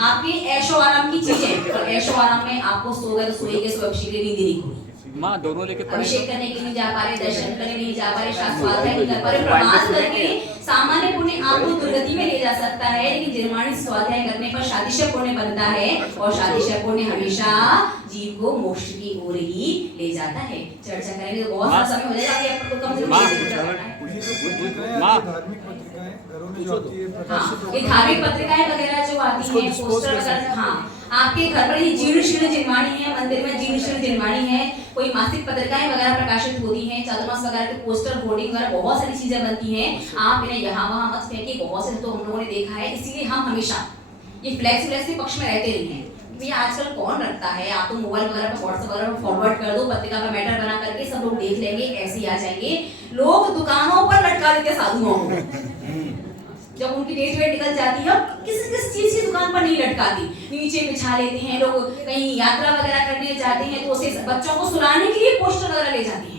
आपके ऐशो आराम की चीजें, और ऐशो आराम में आपको सो गए तो सोएंगे, शीघ्र नींद नहीं खुली। माँ दोनों लेके अभिषेक करने के लिए जा पा रहे, दर्शन करने नहीं जा पा रहे, स्वाध्याय नहीं कर पा रहे, प्रमाद करके सामान्य पुण्य आपको दुर्गति में ले जा सकता है, लेकिन जिनवाणी स्वाध्याय करने पर शातिशय पुण्य बनता है, और शातिशय पुण्य हमेशा जीव को मोक्ष की ओर ही ले जाता है। चर्चा करेंगे तो बहुत सारा समय हो जाएगा, अभी आपको कम से कम धार्मिक पत्रिकाएं घरों में जो आती है, हाँ, ये धार्मिक पत्रिकाएं वगैरह जो आती हैं, पोस्टर वगैरह, हाँ, आपके घर पर ये जीर्ण शीर्ण जिनवाणी है, मंदिर में जीर्ण शीर्ण जिनवाणी है, कोई मासिक पत्रिकाएं वगैरह प्रकाशित होती हैं, चातुर्मास वगैरह के पोस्टर, होर्डिंग वगैरह बहुत सारी चीजें बनती हैं। आप इन्हें यहाँ वहाँ मत फेंकिए, बहुत से तो हम लोगों ने देखा है। इसीलिए हम हमेशा ये फ्लैक्स के पक्ष में रहते नहीं हैं। भैया आजकल कौन रखता है, आप तो मोबाइल वगैरह पर व्हाट्सएप वगैरह पर फॉरवर्ड कर दो, पत्रिका का मैटर बना करके सब लोग देख लेंगे, ऐसे ही आ जाएंगे। लोग दुकानों पर लटका देते साधुओं को, जब उनकी डेट वेट निकल जाती है, किस चीज की दुकान पर नहीं लटकाती, नीचे बिछा लेते हैं। लोग कहीं यात्रा वगैरह करने जाते हैं तो उसे बच्चों को सुलाने के लिए पोस्टर वगैरह ले जाते हैं।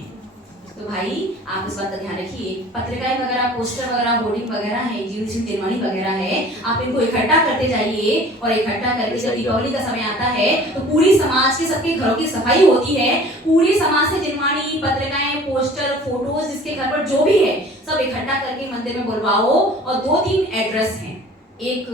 तो भाई आप इस बात का ध्यान रखिए, पत्रिकाएं वगैरह, पोस्टर वगैरह, होर्डिंग वगैरह है, जीर्ण जिनवाणी वगैरह है, आप इनको इकट्ठा करते जाइए, और इकट्ठा करके जब दीपावली का समय आता है तो पूरी समाज के सबके घरों की सफाई होती है, पूरी समाज से जिनवाणी, पत्रिकाएं, पोस्टर, फोटोज जिसके घर पर जो भी है सब इकट्ठा करके मंदिर में बुलवाओ। और 2-3 एड्रेस हैं, एक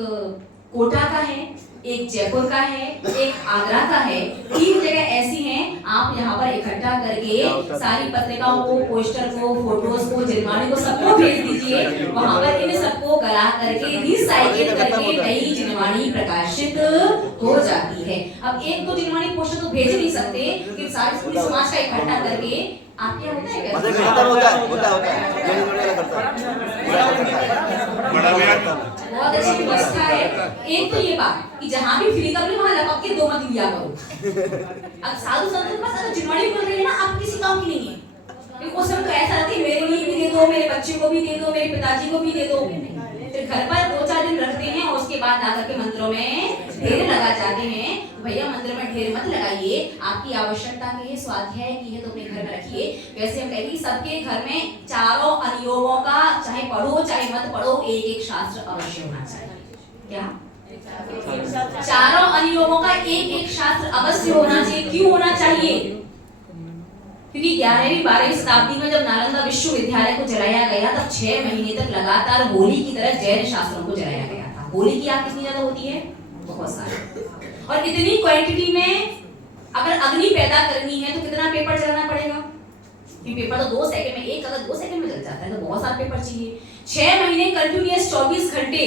कोटा का है, एक जयपुर का है, एक आगरा का है, 3 जगह ऐसी हैं। आप यहाँ पर इकट्ठा करके सारी पत्रिकाओं को, पोस्टर को, फोटोज को, जिनवाणी को सबको भेज दीजिए। वहाँ पर इन सबको गला करके रिसाइकिल करके नई जिनवाणी प्रकाशित हो जाती है। अब 1-2 जिनवाणी पोस्टर तो भेज नहीं सकते, लेकिन सारी पूरी समाज का इकट्ठा करके आप क्या होता है क्या? बहुत अच्छी व्यवस्था है। एक तो ये बात कि जहाँ भी फ्री का भी वहाँ लपक के 2 मत लिया करो। अब साधु संत के पास अगर जिनवाणी बोल रही है ना, आप किसी काम की नहीं है, क्योंकि उस समय तो ऐसा रहता है मेरे लिए भी दे दो, मेरे बच्चे को भी दे दो, मेरे पिताजी को भी दे दो। फिर घर पर 2-4 दिन रखते हैं और उसके बाद आकर के मंदिरों में ढेर लगा जाते हैं। भैया मंदिर में ढेर मत लगाइए, आपकी आवश्यकता की है, स्वाध्याय की है तो अपने घर में रखिए। वैसे हम कहेंगे सबके घर में चारों अनुयोगों का, चाहे पढ़ो चाहे मत पढ़ो, एक शास्त्र अवश्य होना चाहिए। क्या? चारों अनुयोगों का एक शास्त्र अवश्य होना चाहिए। क्यों होना चाहिए? क्योंकि 11वीं 12वीं शताब्दी में जब नालंदा विश्वविद्यालय को जलाया गया तब 6 महीने तक लगातार होली की तरह जैन शास्त्रों को जलाया गया था। होली की आग कितनी ज्यादा होती है? बहुत सारी। और इतनी क्वांटिटी में अगर अग्नि पैदा करनी है तो कितना पेपर जलाना पड़ेगा? क्योंकि पेपर तो 2 सेकंड में, एक अगर 2 सेकंड में जल जाता है तो बहुत सारे पेपर चाहिए। 6 महीने कंटिन्यूअस 24 घंटे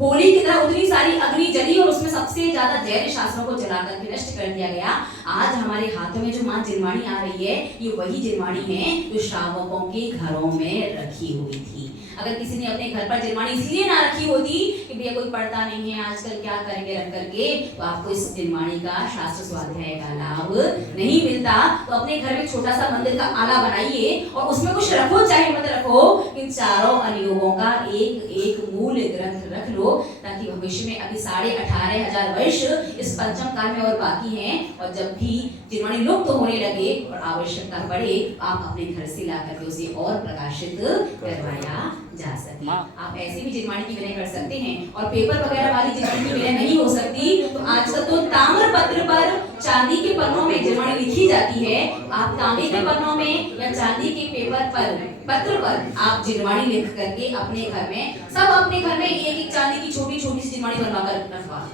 होली की तरह उतनी सारी अग्नि जली, और उसमें सबसे ज्यादा जैन शास्त्रों को जला करके नष्ट कर दिया गया। आज हमारे हाथों में जो मां जिनवाणी आ रही है, ये वही जिनवाणी है जो श्रावकों के घरों में रखी हुई थी। अगर किसी ने अपने घर पर जिनवाणी इसलिए ना रखी होती कि भैया कोई पढ़ता नहीं है आजकल, क्या करेंगे रख करके, तो आपको इस जिनवाणी का शास्त्र स्वाध्याय का लाभ नहीं मिलता। तो अपने घर में छोटा सा मंदिर का आला बनाइए और उसमें कुछ रखो चाहे मत रखो, इन चारों अनुयोगों का एक एक मूल ग्रंथ रख लो, ताकि भविष्य में अभी 18,500 वर्ष इस पंचम काल में और बाकी हैं, और जब भी जिनवाणी लुप्त होने लगे और आवश्यकता पड़े, आप अपने घर से ला करके उसे और प्रकाशित करवाया जा सके। आप ऐसे भी जिनवाणी की विनय कर सकते हैं, और पेपर वगैरह वाली जिनवाणी की विनय नहीं हो सकती तो आजकल तो ताम्र पत्र पर चांदी के पन्नों में जिनवाणी लिखी जाती है। आप तांबे के पन्नों में या चांदी के पेपर पर पत्र पर आप जिनवाणी लिख करके अपने घर में, सब अपने घर में एक एक चांदी की छोटी छोटी सी जिनवाणी बनवा कर रखवा।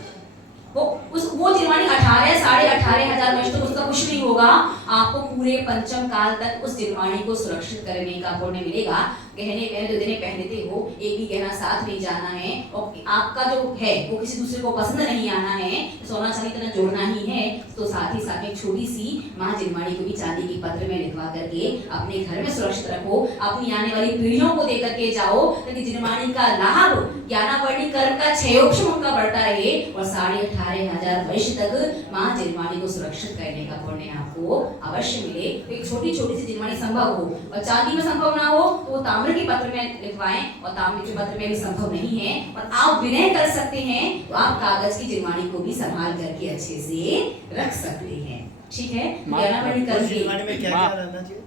वो जिनवाणी 18,500 वर्ष तक उसका कुछ नहीं होगा। आपको पूरे पंचम काल तक उस जिनवाणी को सुरक्षित करने का पुण्य मिलेगा। गहने जो देने पहनते हो, एक भी गहना साथ नहीं जाना है, और आपका जो है वो किसी दूसरे को पसंद नहीं आना है, सोना चांदी तरह जोड़ना ही है, तो साथ ही साथ एक छोटी सी माँ जिनवाणी को भी चांदी के पत्र में लिखवा करके अपने घर में सुरक्षित रखो। अपनी आने वाली पीढ़ियों को दे करके जाओ, ताकि जिनवाणी का लाभ ज्ञानावर्णी कर्म का क्षयोक्षम उनका बढ़ता रहे, और 18,500 वर्ष तक माँ जिनवाणी को सुरक्षित करने का पुण्य आपको अवश्य मिले। एक छोटी छोटी सी जिनवाणी संभव हो, और चांदी में संभव ना हो तो वो ताम्र के पत्र में लिखवाएं, और ताम्र के पत्र में भी संभव नहीं है और आप विनय कर सकते हैं, तो आप कागज की जिनवाणी को भी संभाल करके अच्छे से रख सकते हैं। ठीक है, ज्ञानावर्णी कर्म की में क्या-क्या रहना चाहिए?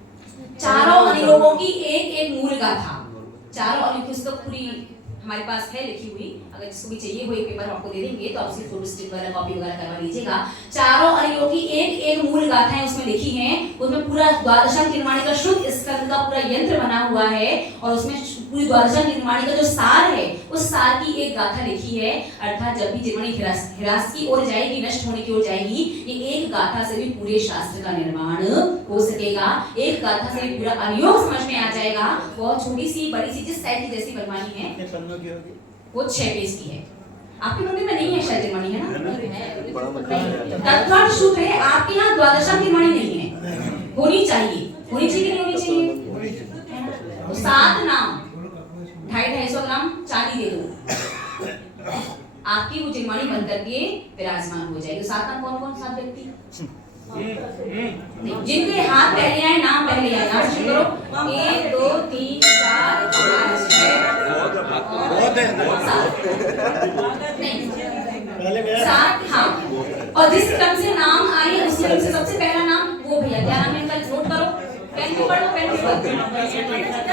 चारों अनुयोगों की एक एक मूल गाथा, चारों अनुयोग की पुस्तक पूरी हमारे पास है लिखी हुई। अगर जिसको भी चाहिए वो एक पेपर आपको दे देंगे, तो आप उसकी फोटो स्टिक वगैरह कॉपी वगैरह करवा लीजिएगा। चारों अनुयोग की एक एक मूल गाथाएं उसमें लिखी हैं। उसमें पूरा द्वादशांग निर्माणी का शुद्ध स्कंद का पूरा यंत्र बना हुआ है, और उसमें पूरी द्वादशांग निर्माणी का जो सार है उस सार की एक गाथा लिखी है। अर्थात जब भी जिनवाणी ह्रास की ओर जाएगी, नष्ट होने की ओर जाएगी, ये एक गाथा से भी पूरे शास्त्र का निर्माण हो सकेगा। एक गाथा से भी पूरा अनुयोग समझ में आ जाएगा। बहुत छोटी सी बड़ी सी जिस साइज की जैसी बनवानी है, वो 6 पेज की है। आपके मंदिर में नहीं है शायद जिनवाणी, है ना? तत्वार्थ सूत्र है, आपके यहाँ द्वादशांग निर्माणी नहीं है। होनी चाहिए, होनी चाहिए कि नहीं होनी चाहिए? तो 7 नाम 250-250 ग्राम चांदी दे दो, आपकी वो जिनवाणी बन करके विराजमान हो जाएगी। 7 नाम कौन कौन? 7 व्यक्ति जिनके हाथ पहले आए, नाम पहले आए, नाम शुरू करो। 1 2 3 4 5 6 7। हाँ, और जिस क्रम से नाम आए उसी क्रम से सबसे पहला नाम वो भैया, क्या नाम है इनका? नोट करो, पेन पे पढ़ो, पेन पे।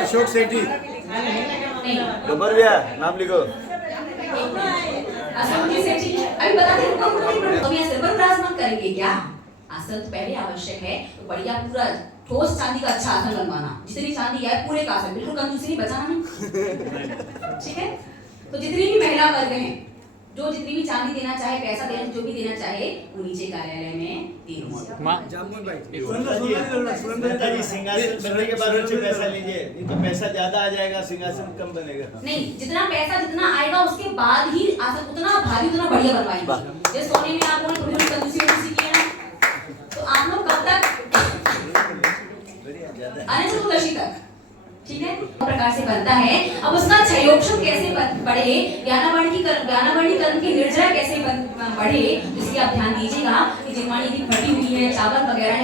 अशोक सेठी। नहीं, गब्बर भैया नाम लिखो। अशोक सेठी अभी बता दे, तो यहाँ सिर पर विराजमान करेंगे क्या? आसन तो पहले आवश्यक है, तो बढ़िया पूरा ठोस चांदी का अच्छा आसन बनवाना, जितनी चांदी है पूरे का आसन, बिल्कुल कंजूसी नहीं, बचाना नहीं। ठीक है, तो जितनी भी महिला वर्ग हैं, जो जितनी भी चांदी देना चाहे, पैसा देना, जो भी देना चाहे, वो नीचे कार्यालय में दे दीजिए। जामुन भाई, सुरेंद्र जी सिंहासन बनने के बाद उससे पैसा लीजिए, नहीं तो पैसा ज्यादा आ जाएगा, सिंहासन कम बनेगा। नहीं, जितना पैसा जितना आएगा उसके बाद ही आसन उतना भारी उतना बढ़िया बनवाएंगे। जैसे सोने में आप लोगों ने थोड़ी कंजूसी की है ना, तो आप लोग कब तक आने चतुर्दशी तक, ठीक है, प्रकार से बनता है। अब उसका क्षयोक्षम कैसे बढ़े, ज्ञानावर्णी कर्म की निर्जरा कैसे बढ़े, इसकी आप ध्यान दीजिएगा कि जिनवाणी की फटी हुई है, चावल वगैरह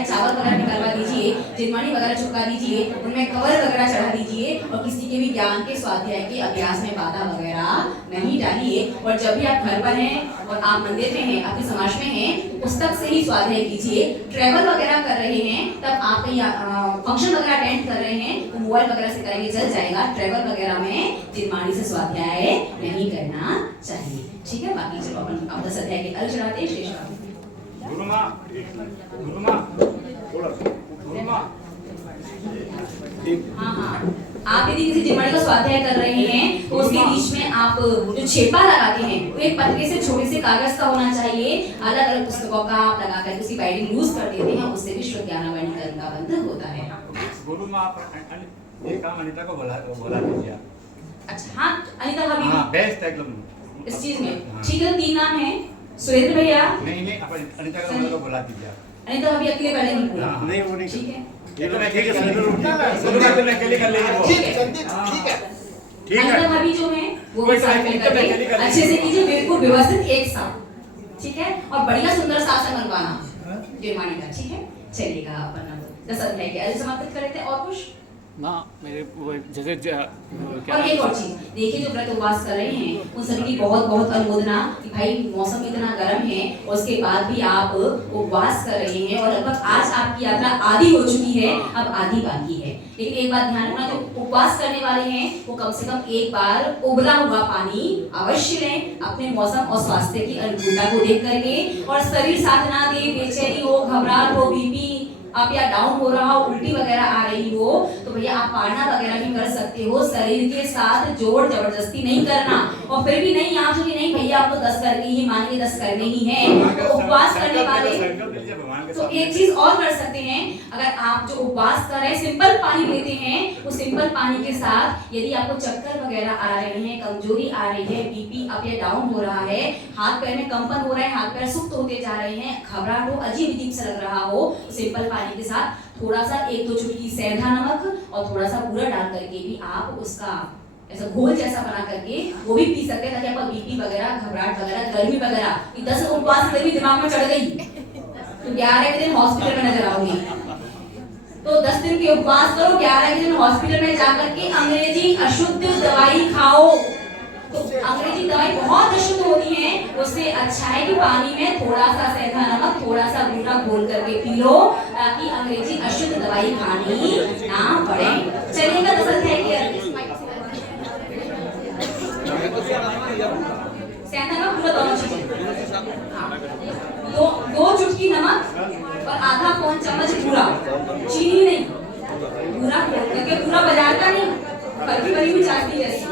निकलवा दीजिए, जिनवाणी वगैरह चुका दीजिए, उनमें कवर वगैरह चढ़ा दीजिए, और किसी के भी ज्ञान के स्वाध्याय के अभ्यास में बाधा वगैरह नहीं डालिए। और जब भी आप घर पर हैं और आप मंदिर में हैं, आपके समाज में हैं, पुस्तक से ही स्वाध्याय कीजिए। ट्रैवल वगैरह कर रहे हैं, तब आप कहीं फंक्शन वगैरह अटेंड कर रहे हैं, तो मोबाइल वगैरह से करेंगे चल जाएगा। ट्रैवल वगैरह में जिनवाणी से स्वाध्याय नहीं करना चाहिए। ठीक है, बाकी चलो अपन अपना स्वाध्याय के अर्घ चढ़ाते हैं। शेष हाँ, आप यदि किसी जिनवाणी का स्वाध्याय कर रहे हैं तो उसके बीच में आप जो छेपा लगाते हैं वो एक पतले से छोटे से कागज का होना चाहिए। अलग अलग पुस्तकों का आप लगा कर उसकी बाइंडिंग लूज कर देते हैं, उससे भी शुद्ध ज्ञानावर्णी कर्म का बंध होता है। गुरु माँ ये काम अनीता को बोला दीजिए। अच्छा, हाँ अनीता भाभी, हाँ बेस्ट एकदम इस चीज में। ठीक है, 3 नाम है, सुरेंद्र भैया। नहीं अपन अनीता को बोला दीजिए। अनीता भाभी अकेले पहले नहीं बोला। नहीं वो नहीं, ठीक है, ये तो मैं अकेले कर लेंगे वो। ठीक है। अनीता भाभी जो है वो भी साथ में करके अच्छे से कीजिए, बिल्कुल व्यवस्थित एक साथ। ठीक है, और बढ़िया सुंदर शासन बनवाना जिनवाणी का। ठीक है, चलिएगा अपन 10 अध्याय के अर्घ समाप्त कर लेते हैं। और कुछ ना मेरे वो जैसे और एक और चीज देखिए, जो व्रत उपवास कर रहे हैं उन सभी की बहुत बहुत अनुमोदना कि भाई मौसम इतना गर्म है और उसके बाद भी आप उपवास कर रहे हैं और लगभग आज आपकी यात्रा आधी हो चुकी है, अब आधी बाकी है। लेकिन एक बात ध्यान रखना, जो उपवास करने वाले हैं वो कम से कम एक बार उबला हुआ पानी अवश्य लें अपने मौसम और स्वास्थ्य की अनुकूलता को देख करके, और शरीर साथ ना दे, बेचैनी हो, घबराहट हो, बीपी आप या डाउन हो रहा हो, उल्टी वगैरह आ रही हो, तो भैया आप पारना वगैरह भी कर सकते हो। शरीर के साथ जोर जबरदस्ती नहीं करना। और फिर भी नहीं आप भी नहीं भैया आप तो 10 करके ही मानिए, 10 करने ही है, तो उपवास करने वाले तो एक चीज और कर सकते हैं। अगर आप जो उपवास कर रहे हैं सिंपल पानी लेते हैं, वो सिंपल पानी के साथ यदि आपको चक्कर वगैरह आ रहे हैं, कमजोरी आ रही है, बीपी अप या डाउन हो रहा है, हाथ पैर में कंपन हो रहा है, हाथ पैर सुस्त होते जा रहे हैं, घबराहट हो, अजीब सा लग रहा हो, सिंपल पानी के साथ थोड़ा सा 1-2 चुटकी सेंधा नमक और थोड़ा सा बूरा डाल करके भी आप उसका ऐसा घोल जैसा बना करके वो भी पी सकते हैं, ताकि आपका बीपी वगैरह, घबराहट वगैरह, गर्मी वगैरह, 10 उपवास गर्मी दिमाग में चढ़ गई तो 11 के दिन हॉस्पिटल में नजर आओगी। तो 10 दिन के उपवास करो, 11 के दिन हॉस्पिटल में जाकर के अंग्रेजी अशुद्ध दवाई खाओ। तो अंग्रेजी दवाई बहुत अशुद्ध होती है, उससे अच्छा है कि पानी में थोड़ा सा सेंधा नमक, थोड़ा सा बूरा घोल करके पी लो, ताकि अंग्रेजी अशुद्ध दवाई खानी ना पड़े। चलिएगा, दस अध्याय की सेंधा नमक पूरा दोनों चीजें, दो चुटकी नमक और आधा पौन चम्मच बूरा, चीनी नहीं, बूरा घोल करके, पूरा बाजार का नहीं, बल्कि बड़ी हुई चाशनी जैसी,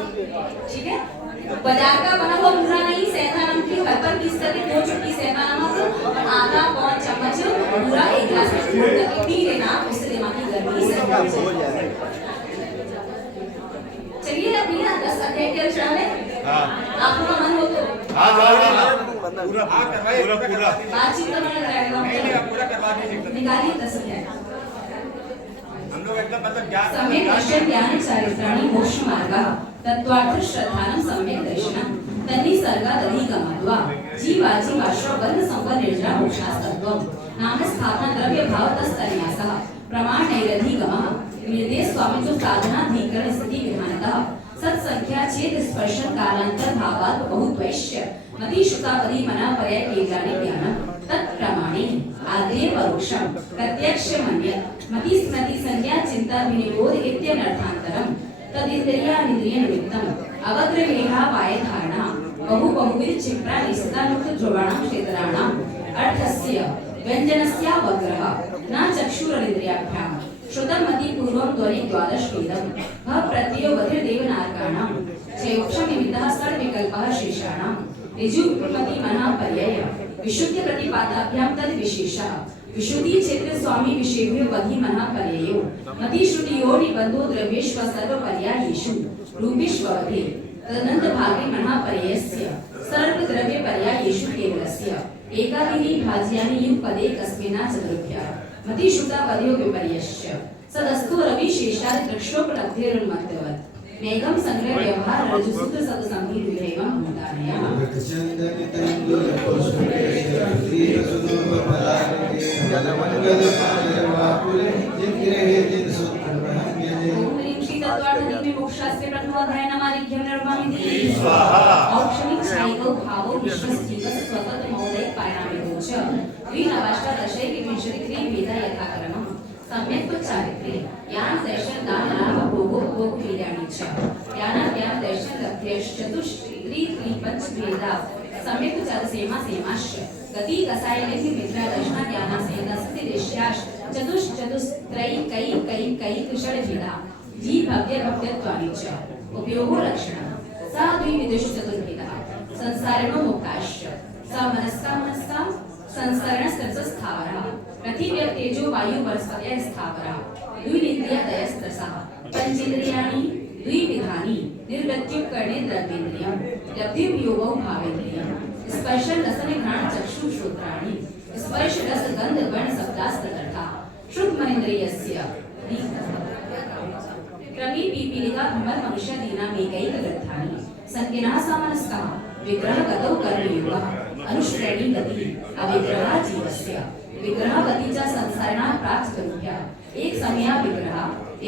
ठीक है, बाजार का बना हुआ बूरा नहीं, सेंधा नमक की घर पर पीस करके 2 चुटकी सेंधा नमक और आधा पौन चम्मच बूरा एक गिलास में घोल करके पी लेना, उससे दिमाग की गर्मी से हो जाएगी। चलिए अब भैया 10 अध्याय के अनुसार है, आपका मन हो तो पूरा बातचीत का मन रहेगा, पूरा करवा दीजिए, निकालिए 10 अध्याय। हम लोग एकदम मतलब ज्ञान सम्यक् दर्शन ज्ञान चारित्राणि मोक्ष मार्गः तत्त्वार्थ श्रद्धानं सम्यक् दर्शनं तन्निसर्गादधिगमत्वा जीवाजीवाश्रव बंध संपन्न निर्जरा मोक्षास्तत्वम् नाम स्थापना द्रव्य भावतस्तन्यासः प्रमाण नैरधिगमः निर्देश स्वामित्व साधना धीकरण स्थिति विधानतः सत्संख्या चेत स्पर्शन कालांतर भावात् बहुद्वैश्य मति श्रुतावधि मना पर्याय केन्द्राणि ज्ञानं तत्प्रमाणे आद्ये परोक्षं प्रत्यक्ष मन्यत् मति स्मृति संज्ञा चिंता विनिरोध इत्यनर्थान्तरम् तदिन्द्रियानिन्द्रिय निमित्तम् अवग्रहेहा पाय धारणा बहुविध क्षिप्रा निस्ता मुक्त ध्रुवाणां क्षेत्राणाम् अर्थस्य व्यञ्जनस्यावग्रह न चक्षुरिन्द्रियाभ्यां श्रुतं मति पूर्वं ध्वनि 12 वेदं भ प्रत्ययो बधिर्देवनार्काणां चैवक्षनिमित्तः षड्विकल्पः शेषाणां ऋजुमति मनः पर्यय विशुद्ध प्रतिपादाभ्यां तद विशेषः विशुद्धि क्षेत्र स्वामी विषयेभ्यो बधि मनः पर्ययो मति श्रुतियो निबंधो द्रव्येष्व सर्व पर्यायेषु रूपेष्ववधि तदनंत भागे मनः पर्ययस्य सर्व द्रव्य पर्यायेषु केवलस्य एकादिनी भाज्यानि युग पदे कस्मिना चतुर्भ्यः मति श्रुता पदयो विपर्यस्य सदस्तु रवि शेषादि दृष्टोपलब्धिर्मत्वत् मेघम संग्रह व्यवहार रजसूत्र सद संहित एवं मुदानया में मोक्षास्त्र प्रथम अध्याय नमारिघ्यं निर्मामिति औक्षणिक छायिको भावो विश्वस जीवस स्वतः मौलिक परिणामिको च द्विनवाष्टादशे विंशति वेदा यथाक्रमम् सम्यक् चारित्रे ज्ञान दर्शन दान लाभ भोगो भोग वेदानि च ज्ञान दर्शन लब्ध्यश्चतुष्त्री पंच वेदा सम्यक् चतुर्सेमा सेमाश्च गति कसाय लेखि मित्रा दर्शन ज्ञान से दस्ति देश्याश चतुष्त्रयी कुशल भेदा जी भव्य भव्यत्वानि च उपयोगो लक्षणः सा द्विविदुष चतुर्भेदः संसारणो मोक्षाश्च सा मनस्का संस्करणस्तस्थावरः पृथिव्य तेजो वायु वनस्पतयः स्थावरः द्विनिन्द्रियदयस्तसः पंचेन्द्रियाणि द्विविधानि निर्वृत्युपकरणे द्रव्येन्द्रियं लब्धिवियोगो भावेन्द्रियं स्पर्शन रसन घ्राण चक्षु श्रोत्राणि स्पर्श रस गंध वर्ण शब्दास्तथा श्रुतमनेन्द्रियस्य क्रमी पीपीलिका भ्रमर मनुष्य दीना मेकैक वृद्धानि संज्ञाः सामनस्कः विग्रह गतौ कर्मयोगः अनुश्रेणी गति अविग्रह जीवस्य विग्रह गति च संसारणा प्राप्त करुभ्यः एक समया विग्रह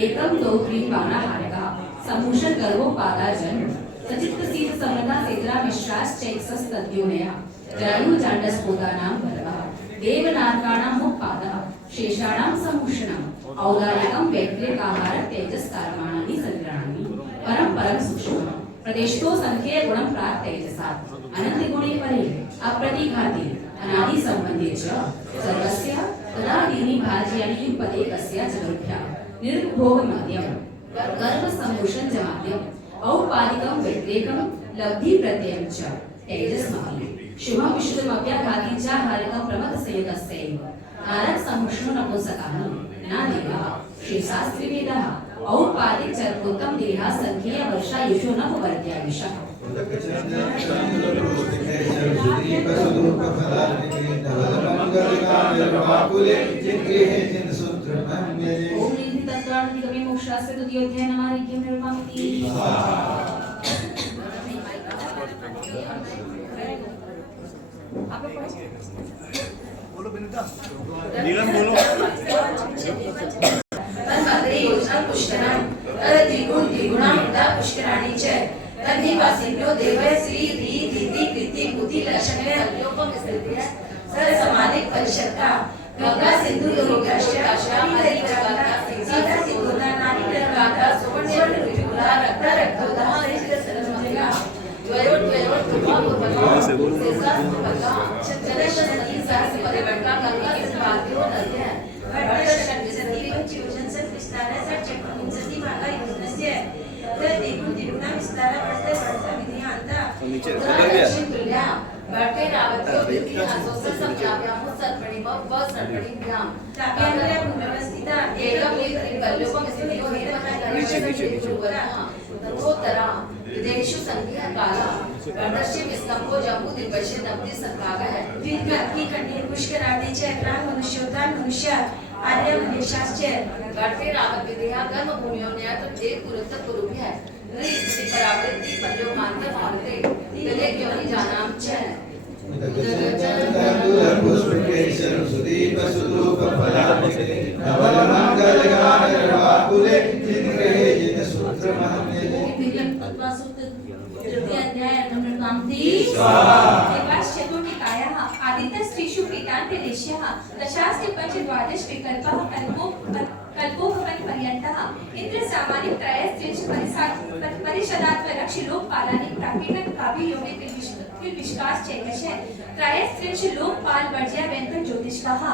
एकम दो त्रीन बाणाहारकः सम्भूषण गर्भो पादार्जन सचित्त सीत समृद्धा सेद्रा मिश्राश्च एक्सस्तद्योनयः जरायु जाण्डस्पोतानां गर्भः देवनारकाणां मुखपादः शेषाणां सम्भूषणम् औदार्यकं वैक्ल्यकाहार तेजस्कारमाणानि संग्रहाणि परम परम सूक्ष्म प्रदेशतो संख्ये गुणं प्राप्त तेजसात् अनंत गुणे परे अप्रतिघाते अनादि संबंधे च सर्वस्य तदादीनि भाज्यानि पदे कस्य चतुर्भ्या निर्भोग मध्यम गर्भ सम्भूषण जमाद्यम औपादिकं व्यतिरेकं लब्धि प्रत्ययं च तेजस्महि शुभं विशुद्धमव्याघाति च हारकं प्रमथ संयुतस्यैव कारक सम्भूषणो नपुंसकाः नादेवः शेषास्त्रिवेदः औपादिक चरकोत्तम देहा संख्या वर्षा युषो न वर्त्याविषः ओम निधि तत्वाणि कवि मोक्षास्त्र द्वितीयोध्याय नमारिक्यं निर्मामति बोलो बिनीता नीलम बोलो तन्मते योजना पुष्करं तद्विगुण द्विगुणं दा पुष्कराणि च तन्निवासिन्यो देवः श्री री धीति कृति बुद्धि लक्षणे अल्योपम स्थितिः सरसमानिक परिषत्ता गंगा सिंधु योगाश्च अश्वानि दरिद्रगाथा सीता सिंधुना नानी दरगाथा सुवर्ण विपुला रक्त रक्तोदः हरिश्र सरस्वतीगा द्वयोर्द्वयोर् तुमा पूर्वका सेसा पूर्वका चतुर्दश सती सहस्र परिवर्तका गंगा संवाद्यो नद्य वर्षण विसति पंचयोजन सत विस्तार सट चक्र भागा योजनस्य द्विगुण द्विगुणा विस्तार वर्ष विधियांता नीचे उधर भी तुल्या बढ़ते रावत्यो विधि आसोस संज्ञाभ्याम सर्पणिम व सर्पणिभ्याम ताप्यामया भूम्यवस्थिता एकम त्रिकल्योपम स्थितियो नीचे नीचे तथोत्तरा विदेशु संध्या काला प्रदर्श्य विस्कंभो जम्बू दिवश्य दब्धि सत्कागः द्विव्याप्ति कन्ये पुष्करादि च प्राण मनुष्योत्थान मनुष्य आर्य महेशाश्च बढ़ते रावत विधिया कर्म भूमियों न्याय तो देव कुरुत्त कुरुभ्य स्थिति परावृत्ति पल्यो मान्य मानते तिले क्यों नहीं जानाम च आदित्यस्त्रीषु प्रीतान्तेलेश्यः दशास्ति पंचद्वादश विकल्पः कल्पोपवन पर्यन्तः इंद्र सामान्य त्रयस्त्रिंश परिषदात्व रक्ष लोकपालानि प्राकीर्णक काव्य योगे विष्काश चैकश त्रयस्त्रिंश लोकपाल वर्ज्य व्यंतर ज्योतिष्काः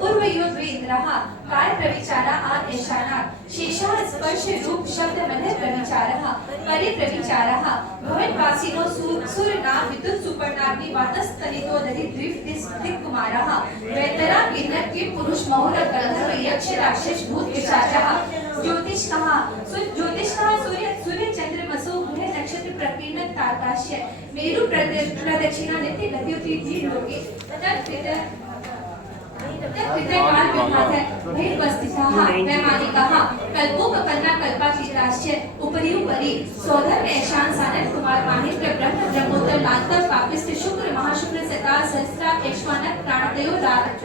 पूर्वयो द्विन्द्रः काय प्रविचारा आद ऐशाना शेषः स्पर्श रूप शब्द मध्य प्रविचारः परि प्रविचारः भवनवासिनो सुर नाम विद्युत सुपर्णाग्नि वातस्तनितो दधि द्विप कुमारः वैतरा किन्नर के पुरुष महुर गंधर्व यक्ष राक्षस भूत पिशाचः ज्योतिष्कः सूर्य चंद्र मसो ग्रह नक्षत्र प्रकीर्णक तारकाश्य मेरु प्रदक्षिणा नित्य गतियुति लोके काल विभाग है बहिर्वस्थिताः वैमानिकाः कल्पोपपन्ना कल्पातीताश्च उपरि सौधर्म ऐशान सानंद कुमार माहिन्द्र ब्रह्म ब्रह्मोत्तर लांतर पापिष्ट शुक्र महाशुक्र सता सहस्रा ऐश्वानक प्राणतयो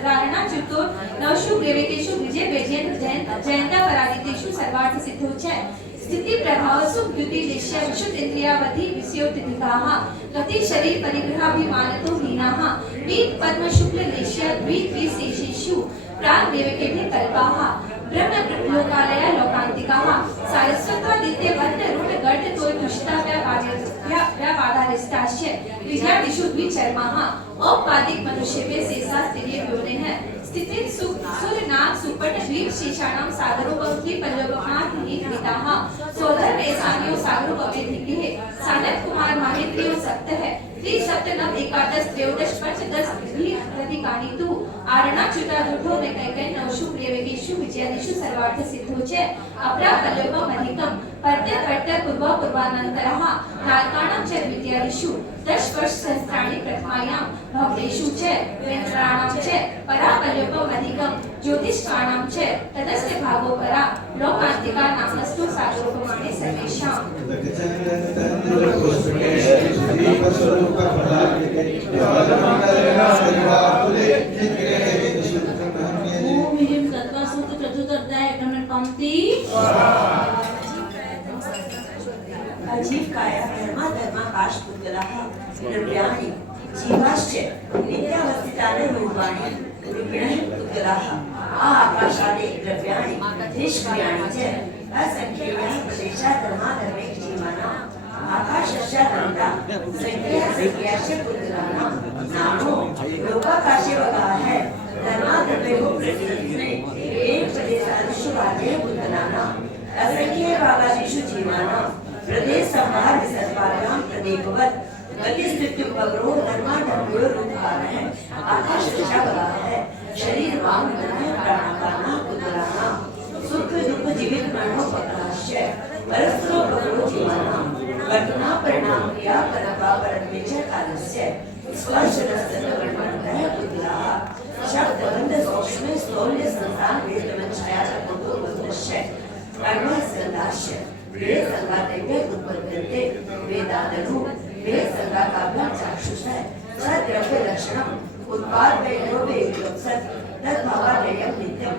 रारणा चतुर नवशु ग्रेविकेषु विजय वैजयंत जयंता परादितेषु सर्वार्थ सिद्धो च स्थिति प्रभाव सुख द्युति देश्य विशुद्ध इंद्रियावधि विषयोत्तिकाः गति शरीर परिग्रहाभिमानतो हीनाः वीत पद्म शुक्ल देश्य द्वित विशेषेषु प्राण देवकेभ्यः कल्पाः ब्रह्म लोकालय लोकांतिकाः सारस्वतादित्य वर्ण रूढ़ गर्द तोय पुष्टा व्यावादारिष्टाश्च विद्यादिषु द्विचर्माः औपादिक मनुष्येभ्यः शेषा स्त्रिये व्योनेः स्थिति सुर नाग सुपर्ण द्वीप शेषाणां सागरोपरि पल्लवनाथ निहिताः सोधर ऐसानियो सागरोपमेधिके सानंद कुमार माहेन्द्रियो सप्तः त्रिसप्तनव एकादश त्रयोदश पंचदश प्रतिकानि तु आरणा चुता में कैकय नवशु प्रियवेगेषु विजयादिषु सर्वार्थ सिद्धो च अपरा पल्लवम अधिकम पर्त्य पूर्वानन्तरः नारकाणां च द्वितीयादिषु 10 वर्ष सहस्राणि प्रथमायां भवतेषु च वेन्द्राणां च परा पल्लवम अधिकम ज्योतिष्काणां च तदस्य भागो परा लोकांतिका नामस्तु सागरोपमाने सर्वेषां ओम ह्रीं तत्त्वा सूत्र चतुर्थ अध्याय पंक्ति आकाशपुद्गलाः द्रव्याणि जीवाश्च नित्यावस्थितानि रूपाणि रूपिणः पुद्गलाः आकाशादि द्रव्याणि निष्क्रियाणि च असंख्येयः प्रदेशाः धर्माधर्मे जीवानाम् आकाशस्य धर्मता संख्याश्च पुद्गलानां नामो लोकाकाशे वगाः है धर्माधर्मे को प्रतिदिने एक प्रदेशादिषु राज्ये पुद्गलानां असंख्ये भागादिषु जीवानां प्रदेश संहार विसर्पाभ्यां प्रदीपवत् गतिस्थित्युपग्रो धर्माधर्मयो रूपकारः आकाशस्य वगाः है शरीर वांग मन प्राणापाना पुद्गलानां सुख दुख जीवित मरणोपकाश्च परस्परोपग्रो जीवानां घटना परिणाम क्रिया परका परमेश्वर कालस्य स्पर्श रसवर्णनः पुद्गलाः शब्द गंध सूक्ष्म स्थूल्य संसार वेद छाया तत्वो वदनश्च कर्म संदाश्य वेद संगातेभ्य उत्पद्यन्ते वेदादनु वेद संगाताभ्यां चाक्षुषः सद्रव्य लक्षणम् उत्पाद वैरोवे सत् तद्भावालयं नित्यं